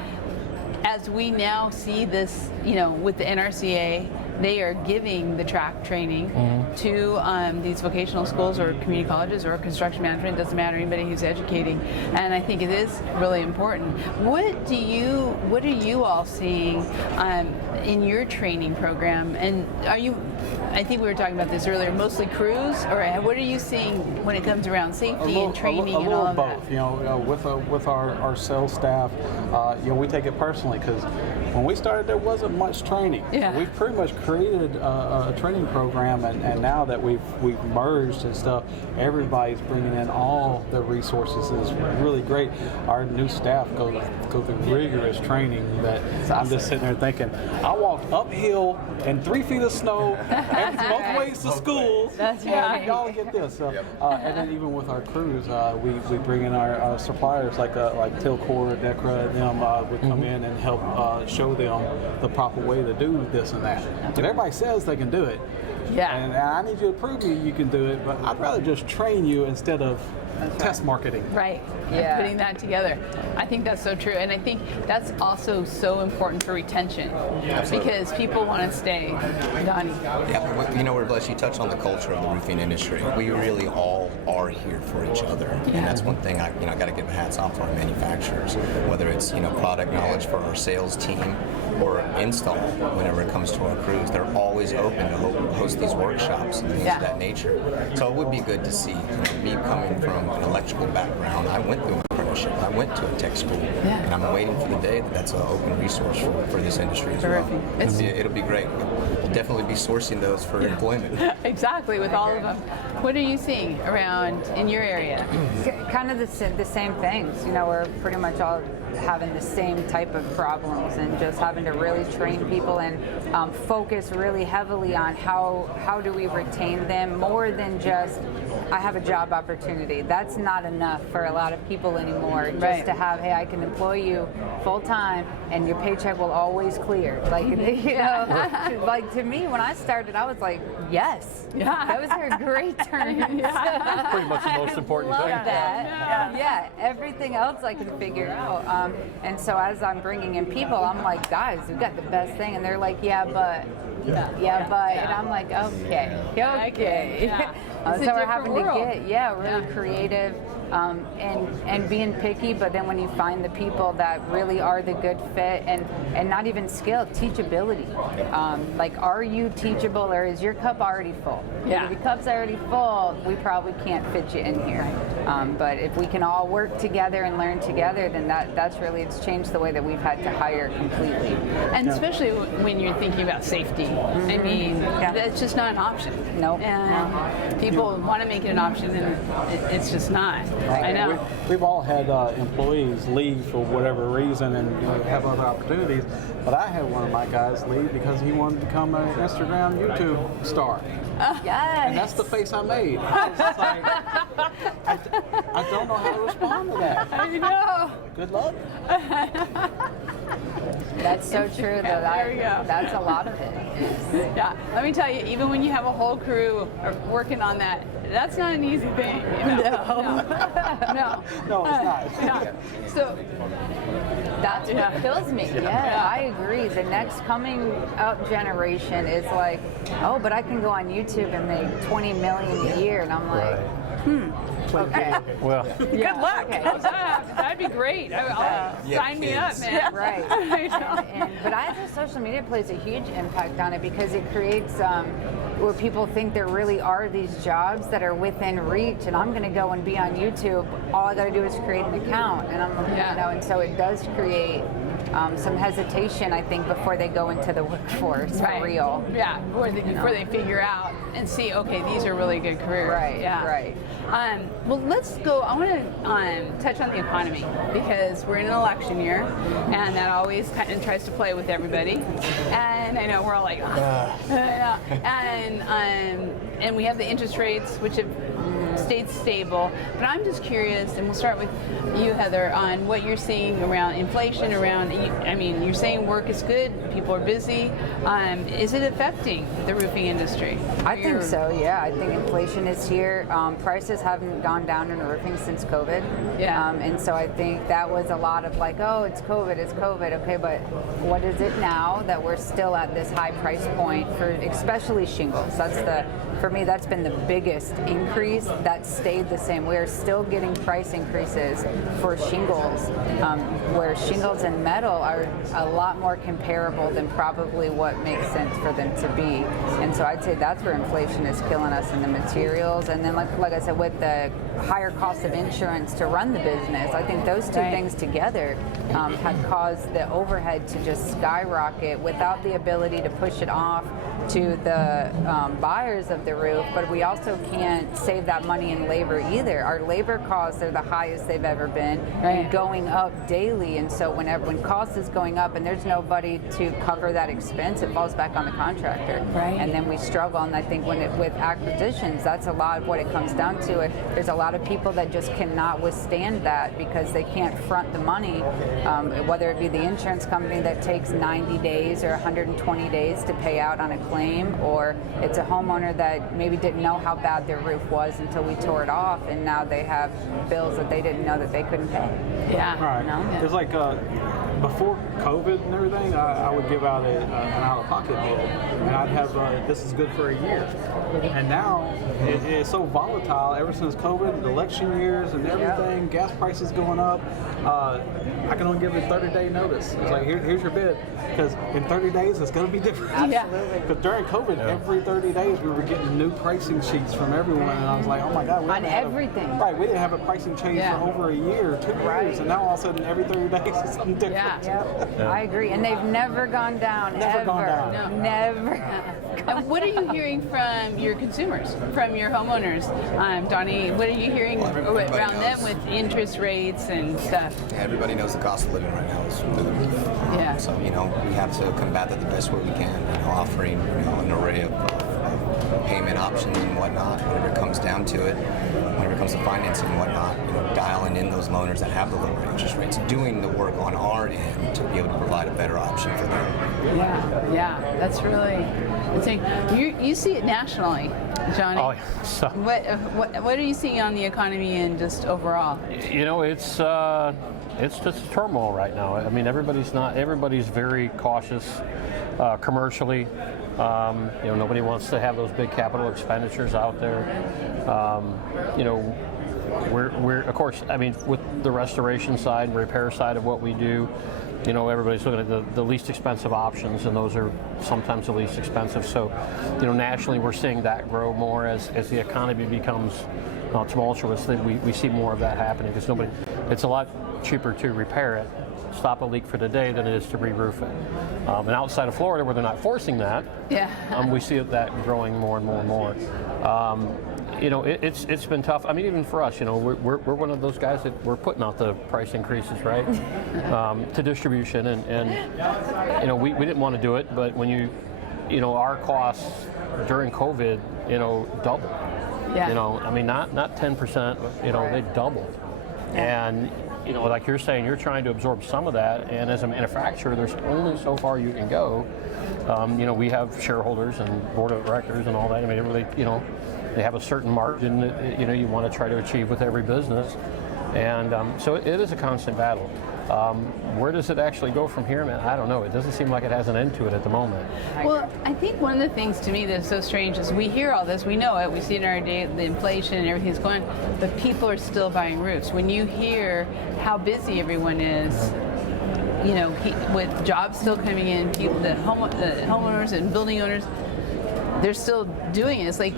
as we now see this, with the NRCA, they are giving the track training to these vocational schools or community colleges or construction management. It doesn't matter, anybody who's educating, and I think it is really important. What are you all seeing in your training program? And I think we were talking about this earlier, mostly crews, or what are you seeing when it comes around safety and training and all of that? Both. With our sales staff, we take it personally, because when we started, there wasn't much training. Yeah. We've pretty much created a training program, and now that we've merged and stuff, everybody's bringing in all the resources. It's really great. Our new staff go through rigorous training that I'm just sitting there thinking, I walked uphill in 3 feet of snow both ways to school. That's right. And y'all get this. And then even with our crews, we bring in our suppliers like Tilcor, Decra, and them would come in and help show them the proper way to do this and that. And everybody says they can do it. Yeah. And I need you to prove you can do it, but I'd rather just train you instead of test marketing. Right. Yeah. Putting that together. I think that's so true. And I think that's also so important for retention because people want to stay. Donnie. Yeah, we're blessed. You touched on the culture of the roofing industry. We really all are here for each other, and that's one thing I got to give hats off to our manufacturers. Whether it's product knowledge for our sales team or install, whenever it comes to our crews, they're always open to host these workshops and things of that nature. So it would be good to see me coming from an electrical background. I went through an apprenticeship. I went to a tech school, and I'm waiting for the day that's an open resource for this industry as well. It'll be great. We'll definitely be sourcing those for employment. Exactly, with all of them. What are you seeing around in your area? Kind of the same things. We're pretty much all having the same type of problems and just having to really train people and focus really heavily on how do we retain them more than just I have a job opportunity. That's not enough for a lot of people anymore. Just to have, hey, I can employ you full time and your paycheck will always clear. Like, like to me, when I started, I was like, yes, those are great terms. Pretty much the most important Love thing. that. Yeah, everything else I can figure out. And so as I'm bringing in people, I'm like, guys, we've got the best thing. And they're like, yeah, but. And I'm like, okay. Yeah. So we're having to get, really creative and being picky, but then when you find the people that really are the good fit and not even skill, teachability. Like, are you teachable or is your cup already full? Yeah. If your cup's already full, we probably can't fit you in here. But if we can all work together and learn together, then that's really, it's changed the way that we've had to hire completely. And especially when you're thinking about safety. I mean, that's just not an option. Nope. And people want to make it an option, and it's just not. I know. We've all had employees leave for whatever reason and have other opportunities, but I had one of my guys leave because he wanted to become an Instagram, YouTube star. Yes. And that's the face I made. I was just like, I don't know how to respond to that. I know. Good luck. That's so true, though. There we go. That's a lot of it. Yeah, let me tell you, even when you have a whole crew working on that, that's not an easy thing. No, it's not. Yeah. So that's what kills me. Yeah, I agree. The next coming up generation is like, oh, but I can go on YouTube and make 20 million a year, and I'm like, okay. Well, good luck. Okay. That'd be great. Sign me up, man. Right. But I think social media plays a huge impact on it because it creates where people think there really are these jobs that are within reach, and I'm going to go and be on YouTube. All I got to do is create an account, and and so it does create some hesitation, I think, before they go into the workforce for real. Yeah, before they figure out and see, okay, these are really good careers. Right. Yeah. Right. Well, let's go. I want to touch on the economy because we're in an election year, and that always kind of tries to play with everybody. And I know we're all like, and we have the interest rates, which have stayed stable. But I'm just curious, and we'll start with you, Heather, on what you're seeing around inflation. You're saying work is good, people are busy. Is it affecting the roofing industry? I think so, yeah. I think inflation is here. Prices haven't gone down in roofing since COVID. Yeah. And so I think that was a lot of like, oh, it's COVID. Okay, but what is it now that we're still at this high price point for especially shingles? For me, that's been the biggest increase. That stayed the same. We're still getting price increases for shingles, where shingles and metal are a lot more comparable than probably what makes sense for them to be. And so I'd say that's where inflation is killing us in the materials. And then, like I said, with the higher cost of insurance to run the business, I think those two things together have caused the overhead to just skyrocket without the ability to push it off to the buyers of the the roof, but we also can't save that money in labor either. Our labor costs are the highest they've ever been, and going up daily. And so when cost is going up and there's nobody to cover that expense, it falls back on the contractor. Right. And then we struggle. And I think with acquisitions, that's a lot of what it comes down to. There's a lot of people that just cannot withstand that because they can't front the money, whether it be the insurance company that takes 90 days or 120 days to pay out on a claim, or it's a homeowner that maybe didn't know how bad their roof was until we tore it off, and now they have bills that they didn't know that they couldn't pay. Yeah. Right. You know? It's like before COVID and everything, I would give out an out-of-pocket bill, and I'd have this is good for a year. And now it's so volatile ever since COVID, election years and everything, gas prices going up. I can only give a 30-day notice. It's like, here's your bid, because in 30 days it's going to be different. Absolutely. But during COVID, every 30 days we were getting new pricing sheets from everyone, and I was like, oh my God. On everything. Right, we didn't have a pricing change for over a year, 2 years, and now all of a sudden every 30 days it's something different. Yeah. I agree. And they've never gone down, Never ever. gone down. No. Never. And what are you hearing from your consumers, from your homeowners? Donnie, what are you hearing Everybody around them knows. with interest rates and stuff? Yeah, everybody knows the cost of living right now is through the roof. Yeah. So, we have to combat that the best way we can, offering, an array of payment options and whatnot, whenever it comes down to it, whenever it comes to financing and whatnot, dialing in those loaners that have the lower interest rates, doing the work on our end to be able to provide a better option for them. Yeah, that's really. You see it nationally, Johnny. Oh, yeah. So, What are you seeing on the economy and just overall? it's just turmoil right now. I mean, everybody's very cautious commercially. Nobody wants to have those big capital expenditures out there. We're of course, I mean, with the restoration side and repair side of what we do, everybody's looking at the least expensive options, and those are sometimes the least expensive. So, nationally we're seeing that grow more as the economy becomes tumultuous. We see more of that happening because it's a lot cheaper to repair it, stop a leak for the day, than it is to re-roof it. And outside of Florida, where they're not forcing that, we see that growing more and more and more. It's been tough. I mean, even for us, we're one of those guys that we're putting out the price increases, right, to distribution, and we didn't want to do it, but when our costs during COVID, doubled. Yeah. I mean, not 10%, they doubled, and. Like you're saying, you're trying to absorb some of that, and as a manufacturer, there's only so far you can go. We have shareholders and board of directors and all that. I mean, it really, they have a certain margin that, you want to try to achieve with every business, and so it is a constant battle. Where does it actually go from here, man? I don't know. It doesn't seem like it has an end to it at the moment. Well, I think one of the things to me that's so strange is we hear all this, we know it, we see it in our day, the inflation and everything's going on, but people are still buying roofs. When you hear how busy everyone is, with jobs still coming in, people, the homeowners and building owners, they're still doing it. It's like,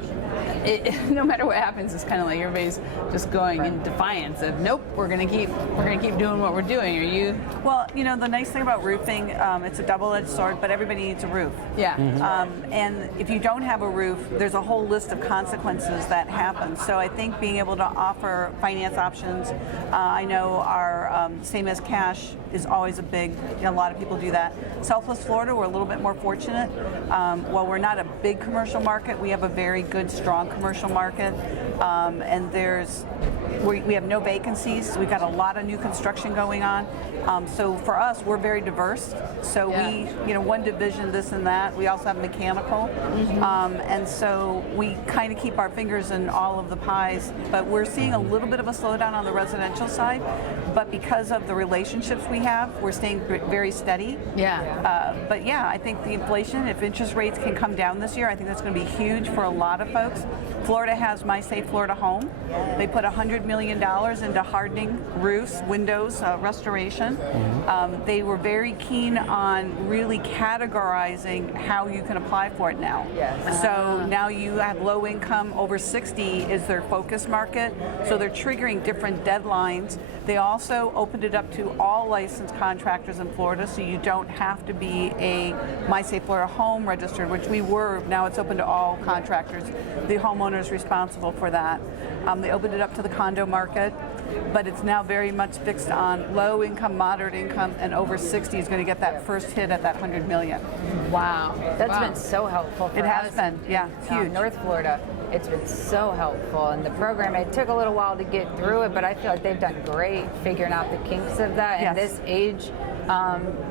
no matter what happens, it's kind of like everybody's just going in defiance of, nope, we're gonna keep doing what we're doing. Are you? Well, the nice thing about roofing, it's a double-edged sword, but everybody needs a roof. Yeah. And if you don't have a roof, there's a whole list of consequences that happen. So I think being able to offer finance options, I know our same as cash is always a big, a lot of people do that. Southwest Florida, we're a little bit more fortunate. While we're not a big commercial market, we have a very good, strong commercial market, and we have no vacancies. We've got a lot of new construction going on. So for us, we're very diverse. So we, one division, this and that. We also have mechanical, and so we kind of keep our fingers in all of the pies. But we're seeing a little bit of a slowdown on the residential side. But because of the relationships we have, we're staying very steady. Yeah. But yeah, I think the inflation, if interest rates can come down this year, I think that's going to be huge for a lot of folks. Florida has My Safe Florida Home. They put $100 $100 million into hardening roofs, windows, restoration. They were very keen on really categorizing how you can apply for it now. Yes. So now you have low income, over 60 is their focus market. So they're triggering different deadlines. They also opened it up to all licensed contractors in Florida, so you don't have to be a My Safe Florida Home registered, which we were. Now it's open to all contractors. The homeowner is responsible for that. They opened it up to the condo market, but it's now very much fixed on low income, moderate income, and over 60 is going to get that first hit at that 100 million. Wow. That's been so helpful for It has us. been, yeah, huge. North Florida, it's been so helpful. And the program, it took a little while to get through it, but I feel like they've done great figuring out the kinks of that. And Yes. this age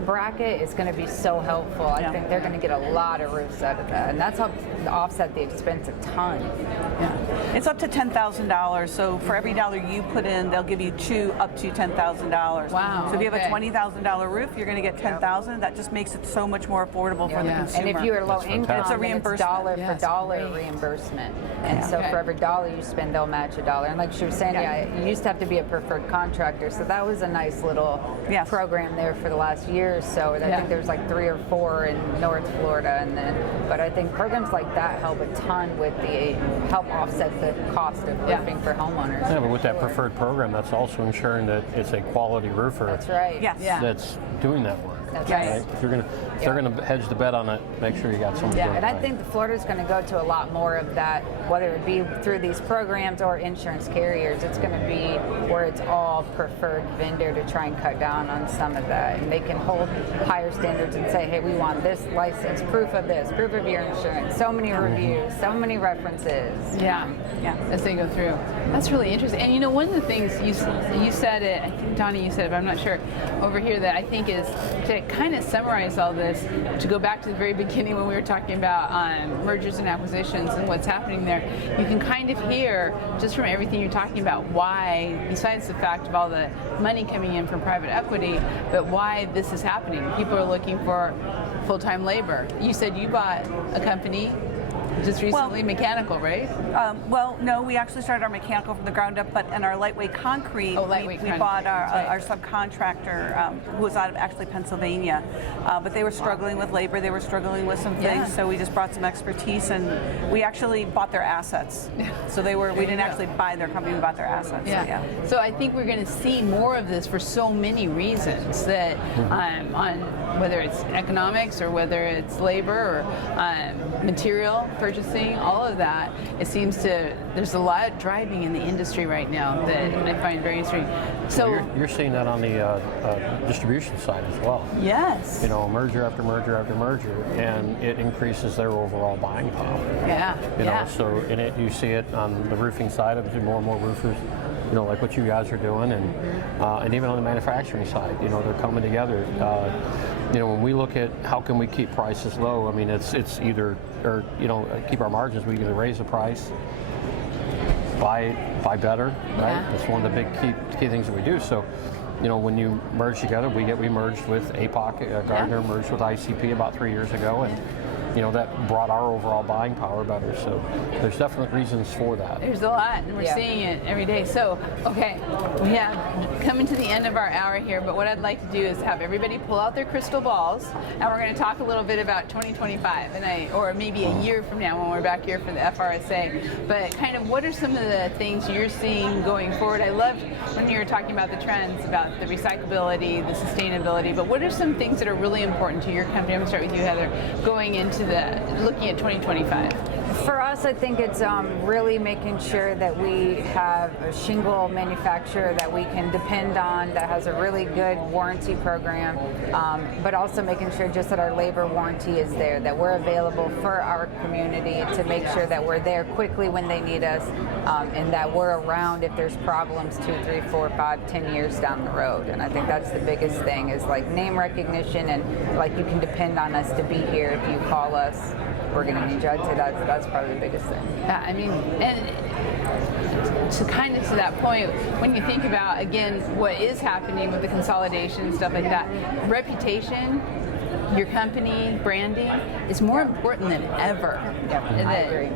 bracket is going to be so helpful. I Yeah. think they're going to get a lot of roofs out of that. And that's helped offset the expense a ton. Yeah. It's up to $10,000. So for every dollar you put in, they'll give you two up to $10,000. Wow, So if you have okay. a $20,000 roof, you're going to get $10,000. That just makes it so much more affordable for the Yeah. consumer. And if you're low That's income, fantastic. It's a then reimbursement. dollar Yeah, for it's dollar great. reimbursement. And Yeah. so Okay. for every dollar you spend, they'll match a dollar. And like she was saying, Yeah. yeah, you used to have to be a preferred contractor. So that was a nice little Yes. program there for the last year or so. I Yeah. think there's like 3 or 4 in North Florida. But I think programs like that help a ton with help offset the cost of Yeah. roofing for homeowners. Yeah, but with that preferred program, that's also ensuring that it's a quality roofer That's right. Yes. Yeah. that's doing that work. That's Yes. right. Right? If they're gonna hedge the bet on it, make sure you got someone Yeah, doing it And I right. think Florida's going to go to a lot more of that, whether it be through these programs or insurance carriers. It's going to be where it's all preferred vendor to try and cut down on some of that. And they can hold higher standards and say, hey, we want this license, proof of this, proof of your insurance, so many reviews, so many references. Yeah, Yeah. as they go through. That's really interesting. And you know, one of the things you said it, I think Donnie, you said it, but I'm not sure, over here that I think is to kind of summarize all this, to go back to the very beginning when we were talking about mergers and acquisitions and what's happening there, you can kind of hear, just from everything you're talking about, why, besides the fact of all the money coming in from private equity, but why this is happening. People are looking for full-time labor. You said you bought a company just recently, mechanical, right? Well, no, we actually started our mechanical from the ground up, but in our lightweight concrete, Lightweight we concrete, bought our, that's right. our subcontractor who was out of actually Pennsylvania. But they were struggling with labor, they were struggling with some things, Yeah. so we just brought some expertise and we actually bought their assets. So we didn't actually buy their company, we bought their assets. Yeah. So, yeah. So I think we're going to see more of this for so many reasons that on whether it's economics or whether it's labor or material purchasing, all of that, it seems there's a lot driving in the industry right now that I find very interesting. So You're seeing that on the distribution side as well. yes. You know, merger after merger after merger, and it increases their overall buying power. Yeah. You know, Yeah. so you see it on the roofing side of it, more and more roofers, you know, like what you guys are doing, and even on the manufacturing side, you know, they're coming together. You know, when we look at how can we keep prices low, I mean, it's either, or you know, keep our margins. We either raise the price, buy better, right? Yeah. That's one of the big key things that we do. So, you know, when you merge together, we merged with APOC, Gardner merged with ICP about 3 years ago, and you know, that brought our overall buying power better. So there's definite reasons for that. There's a lot, and we're Yeah. seeing it every day. So, okay, we have coming to the end of our hour here, but what I'd like to do is have everybody pull out their crystal balls, and we're going to talk a little bit about 2025, or maybe a year from now when we're back here for the FRSA. But kind of what are some of the things you're seeing going forward? I loved when you were talking about the trends, about the recyclability, the sustainability, but what are some things that are really important to your company? I'm going to start with you, Heather, going into looking at 2025. For us, I think it's really making sure that we have a shingle manufacturer that we can depend on, that has a really good warranty program, but also making sure just that our labor warranty is there, that we're available for our community to make sure that we're there quickly when they need us, and that we're around if there's problems 2, 3, 4, 5, 10 years down the road. And I think that's the biggest thing, is like name recognition, and like you can depend on us to be here. If you call us, we're going to need you. I'd say that's probably the biggest thing. Yeah, I mean, and to kind of to that point, when you think about, again, what is happening with the consolidation and stuff like that, reputation your company branding is more important than ever. Yep, I agree.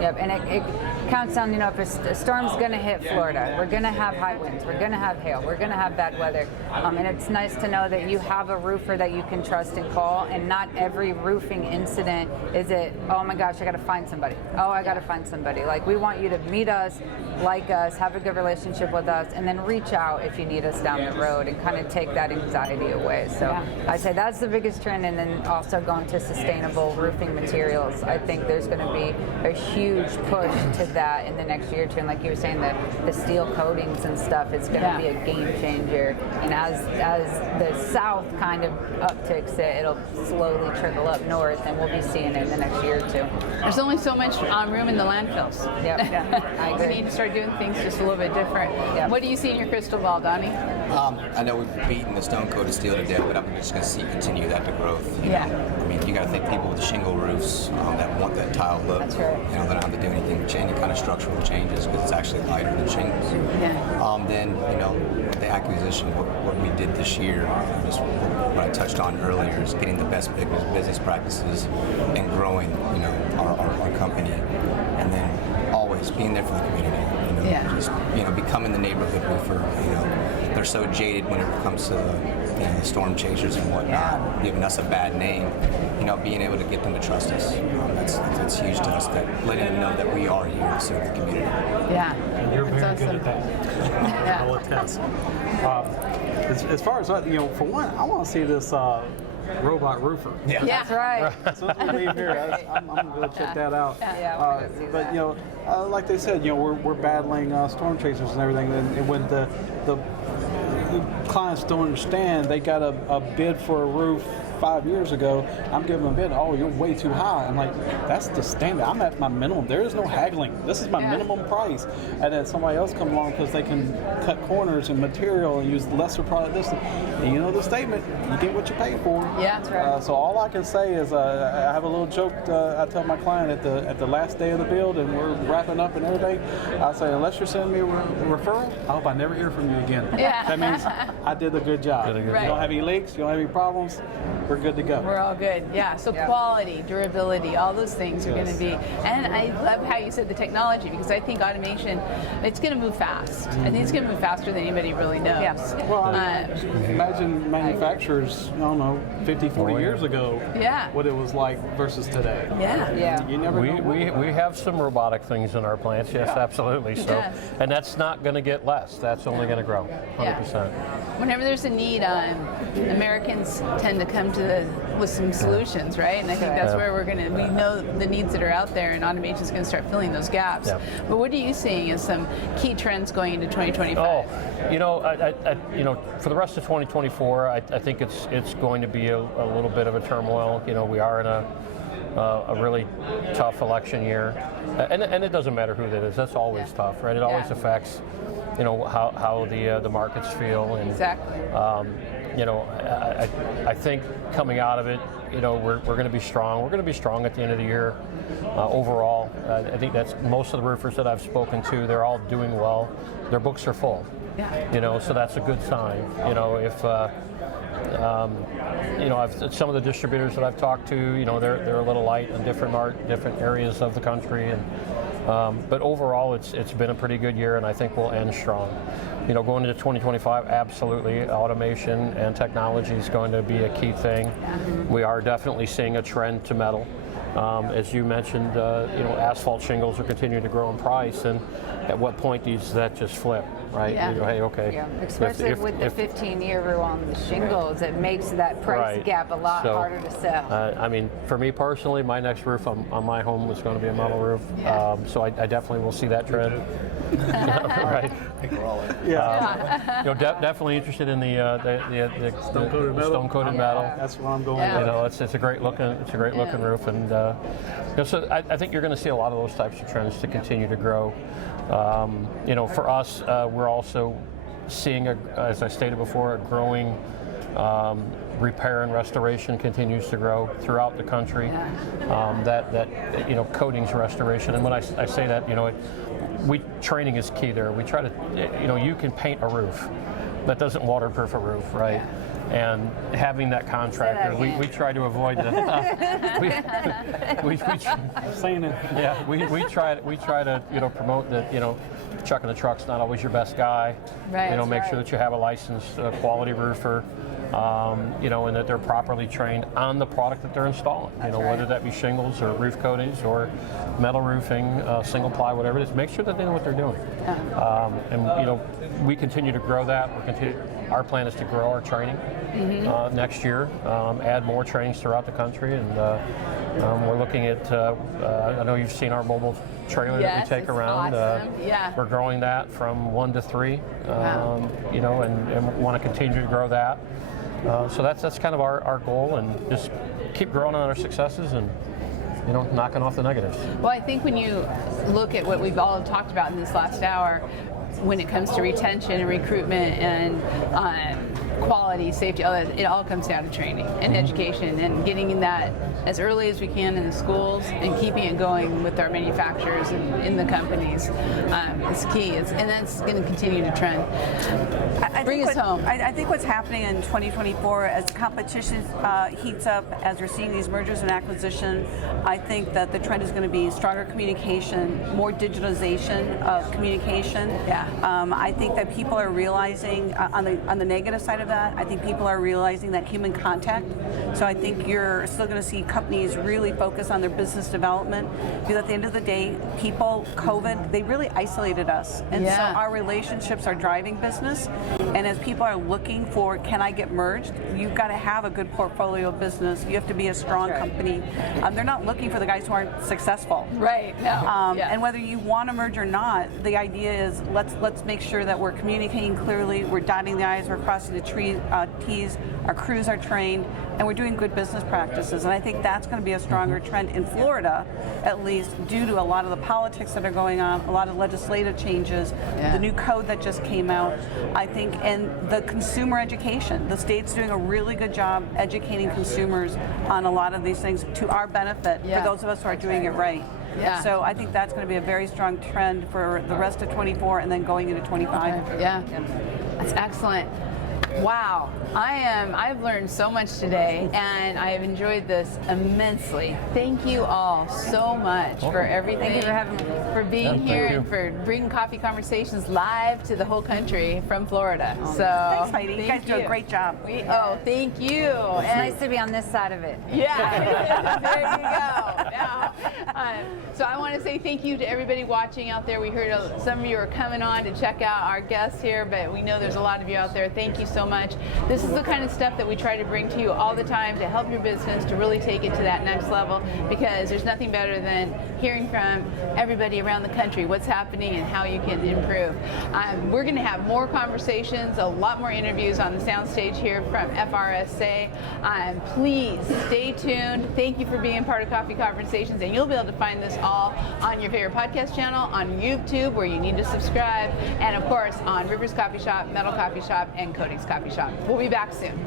Yep, and it counts on, you know, if a storm's going to hit Florida, we're going to have high winds, we're going to have hail, we're going to have bad weather. And it's nice to know that you have a roofer that you can trust and call, and not every roofing incident is it, oh my gosh, I got to find somebody. Oh, I got to find somebody. Like, we want you to meet us, like us, have a good relationship with us, and then reach out if you need us down the road and kind of take that anxiety away. So I'd say that's the biggest trend, and then also going to sustainable roofing materials. I think there's going to be a huge push to that in the next year or two. And like you were saying, the steel coatings and stuff is going to be a game changer. And as the south kind of upticks it, it'll slowly trickle up north, and we'll be seeing it in the next year or two. There's only so much room in the landfills. Yep. I agree. We need to start doing things just a little bit different. Yep. What do you see in your crystal ball, Donnie? I know we've beaten the stone-coated steel to death, but I'm just going to see continue that to growth. You know? I mean, you got to think people with the shingle roofs that want that tile look. That's right. You know, they don't have to do anything, any kind of structural changes because it's actually lighter than shingles. Then, you know, the acquisition, what we did this year, just what I touched on earlier, is getting the best business practices and growing, you know, our company, and then always being there for the community. You know, just, you know, becoming the neighborhood roofer. You know, they're so jaded when it comes to the storm chasers and whatnot, giving us a bad name. You know, being able to get them to trust us, that's huge to us. That letting them know that we are here to serve the community. And you're very good at that. I'll attest. As far as, you know, for one, I want to see this robot roofer. That's right. As soon as we leave here, I'm going to go check that out. But, you know, like they said, you know, we're battling storm chasers and everything, and when the clients don't understand, they got a bid for a roof 5 years ago, I'm giving them a bid, oh, you're way too high. I'm like, that's the standard. I'm at my minimum. There is no haggling. This is my minimum price. And then somebody else come along because they can cut corners and material and use lesser product. And you know the statement, you get what you pay for. Yeah, that's right. So all I can say is I have a little joke I tell my client at the last day of the build and we're wrapping up and everything. I say, unless you're sending me a referral, I hope I never hear from you again. That means I did a good job. You don't have any leaks, you don't have any problems, we're good to go. We're all good. So quality, durability, all those things are going to be. And I love how you said the technology, because I think automation, it's going to move fast. I think it's going to move faster than anybody really knows. Well, I mean, imagine manufacturers, I don't know, 50, 40 years ago, what it was like versus today. You never know. We have some robotic things in our plants, yes, absolutely. So, and that's not going to get less. That's only going to grow, 100%. Whenever there's a need, Americans tend to come with some solutions, right? And I think that's where we know the needs that are out there, and automation is going to start filling those gaps. But what are you seeing as some key trends going into 2025? Oh, you know, you know, for the rest of 2024, I think it's going to be a little bit of a turmoil. You know, we are in a really tough election year, and it doesn't matter who that is. That's always tough, right? It always affects, you know, how the markets feel, and you know, I think coming out of it, you know, we're going to be strong. We're going to be strong at the end of the year overall. I think that's most of the roofers that I've spoken to. They're all doing well. Their books are full. You know, so that's a good sign. You know, if you know, some of the distributors that I've talked to, you know, they're a little light in different areas of the country, and but overall, it's been a pretty good year, and I think we'll end strong. You know, going into 2025, absolutely, automation and technology is going to be a key thing. We are definitely seeing a trend to metal. As you mentioned, you know, asphalt shingles are continuing to grow in price, and at what point does that just flip, right? You go, hey, okay. Especially with the 15-year rule on the shingles, it makes that price gap a lot harder to sell. I mean, for me personally, my next roof on my home is going to be a metal roof, so I definitely will see that trend. Right? I You know, definitely interested in the stone-coated metal. That's what I'm going with. You know, it's a great looking roof, and you know, so I think you're going to see a lot of those types of trends to continue to grow. You know, for us, we're also seeing, as I stated before, a growing repair and restoration continues to grow throughout the country. That you know, coatings restoration, and when I say that, you know, training is key there. We try to, you know, you can paint a roof, that doesn't waterproof a roof, right? and having that contractor, we try to avoid the. we Saying it. yeah, we try to promote that chucking the truck's not always your best guy. Right. Make That's sure that you have a licensed quality roofer. And that they're properly trained on the product that they're installing. Whether that be shingles or roof coatings or metal roofing, single ply, whatever it is. Make sure that they know what they're doing. And we continue to grow that. Our plan is to grow our training next year, add more trainings throughout the country, and we're looking at. I know you've seen our mobile trailer that we take around. Awesome. We're growing that from 1 to 3. Wow. And want to continue to grow that. So that's kind of our goal, and just keep growing on our successes and knocking off the negatives. Well, I think when you look at what we've all talked about in this last hour, when it comes to retention and recruitment and quality, safety, all that, it all comes down to training and education and getting that as early as we can in the schools and keeping it going with our manufacturers and in the companies is key. And that's going to continue to trend. Bring us home. I think what's happening in 2024 as competition heats up, as we're seeing these mergers and acquisitions, I think that the trend is going to be stronger communication, more digitalization of communication. Yeah. I think that people are realizing on the negative side of that, I think people are realizing that human contact. So I think you're still going to see companies really focus on their business development, because at the end of the day, COVID, they really isolated us. And so our relationships are driving business. And as people are looking for, can I get merged? You've got to have a good portfolio of business. You have to be a strong company. They're not looking for the guys who aren't successful. Right. No. And whether you want to merge or not, the idea is let's make sure that we're communicating clearly, we're dotting the I's, we're crossing the T's, our crews are trained, and we're doing good business practices. And I think that's going to be a stronger trend in Florida, at least due to a lot of the politics that are going on, a lot of legislative changes, the new code that just came out, I think, and the consumer education. The state's doing a really good job educating consumers on a lot of these things to our benefit, for those of us who are doing it right. Yeah. So I think that's going to be a very strong trend for the rest of 24 and then going into 25. Yeah. That's excellent. Wow, I've learned so much today, and I have enjoyed this immensely. Thank you all so much for everything. Thank you for having me. For being here you. and for bringing Coffee Conversations live to the whole country from Florida. So Thanks, Heidi. You guys do a you. great job. Thank you. It's nice to be on this side of it. Yeah, there you go. Yeah. So I want to say thank you to everybody watching out there. We heard some of you are coming on to check out our guests here, but we know there's a lot of you out there. Thank you so much. This is the kind of stuff that we try to bring to you all the time to help your business to really take it to that next level, because there's nothing better than hearing from everybody around the country what's happening and how you can improve. We're going to have more conversations, a lot more interviews on the soundstage here from FRSA. Please stay tuned. Thank you for being part of Coffee Conversations, and you'll be able to find this all on your favorite podcast channel, on YouTube where you need to subscribe, and of course on Rivers Coffee Shop, Metal Coffee Shop, and Coatings Coffee Shop. We'll be back soon.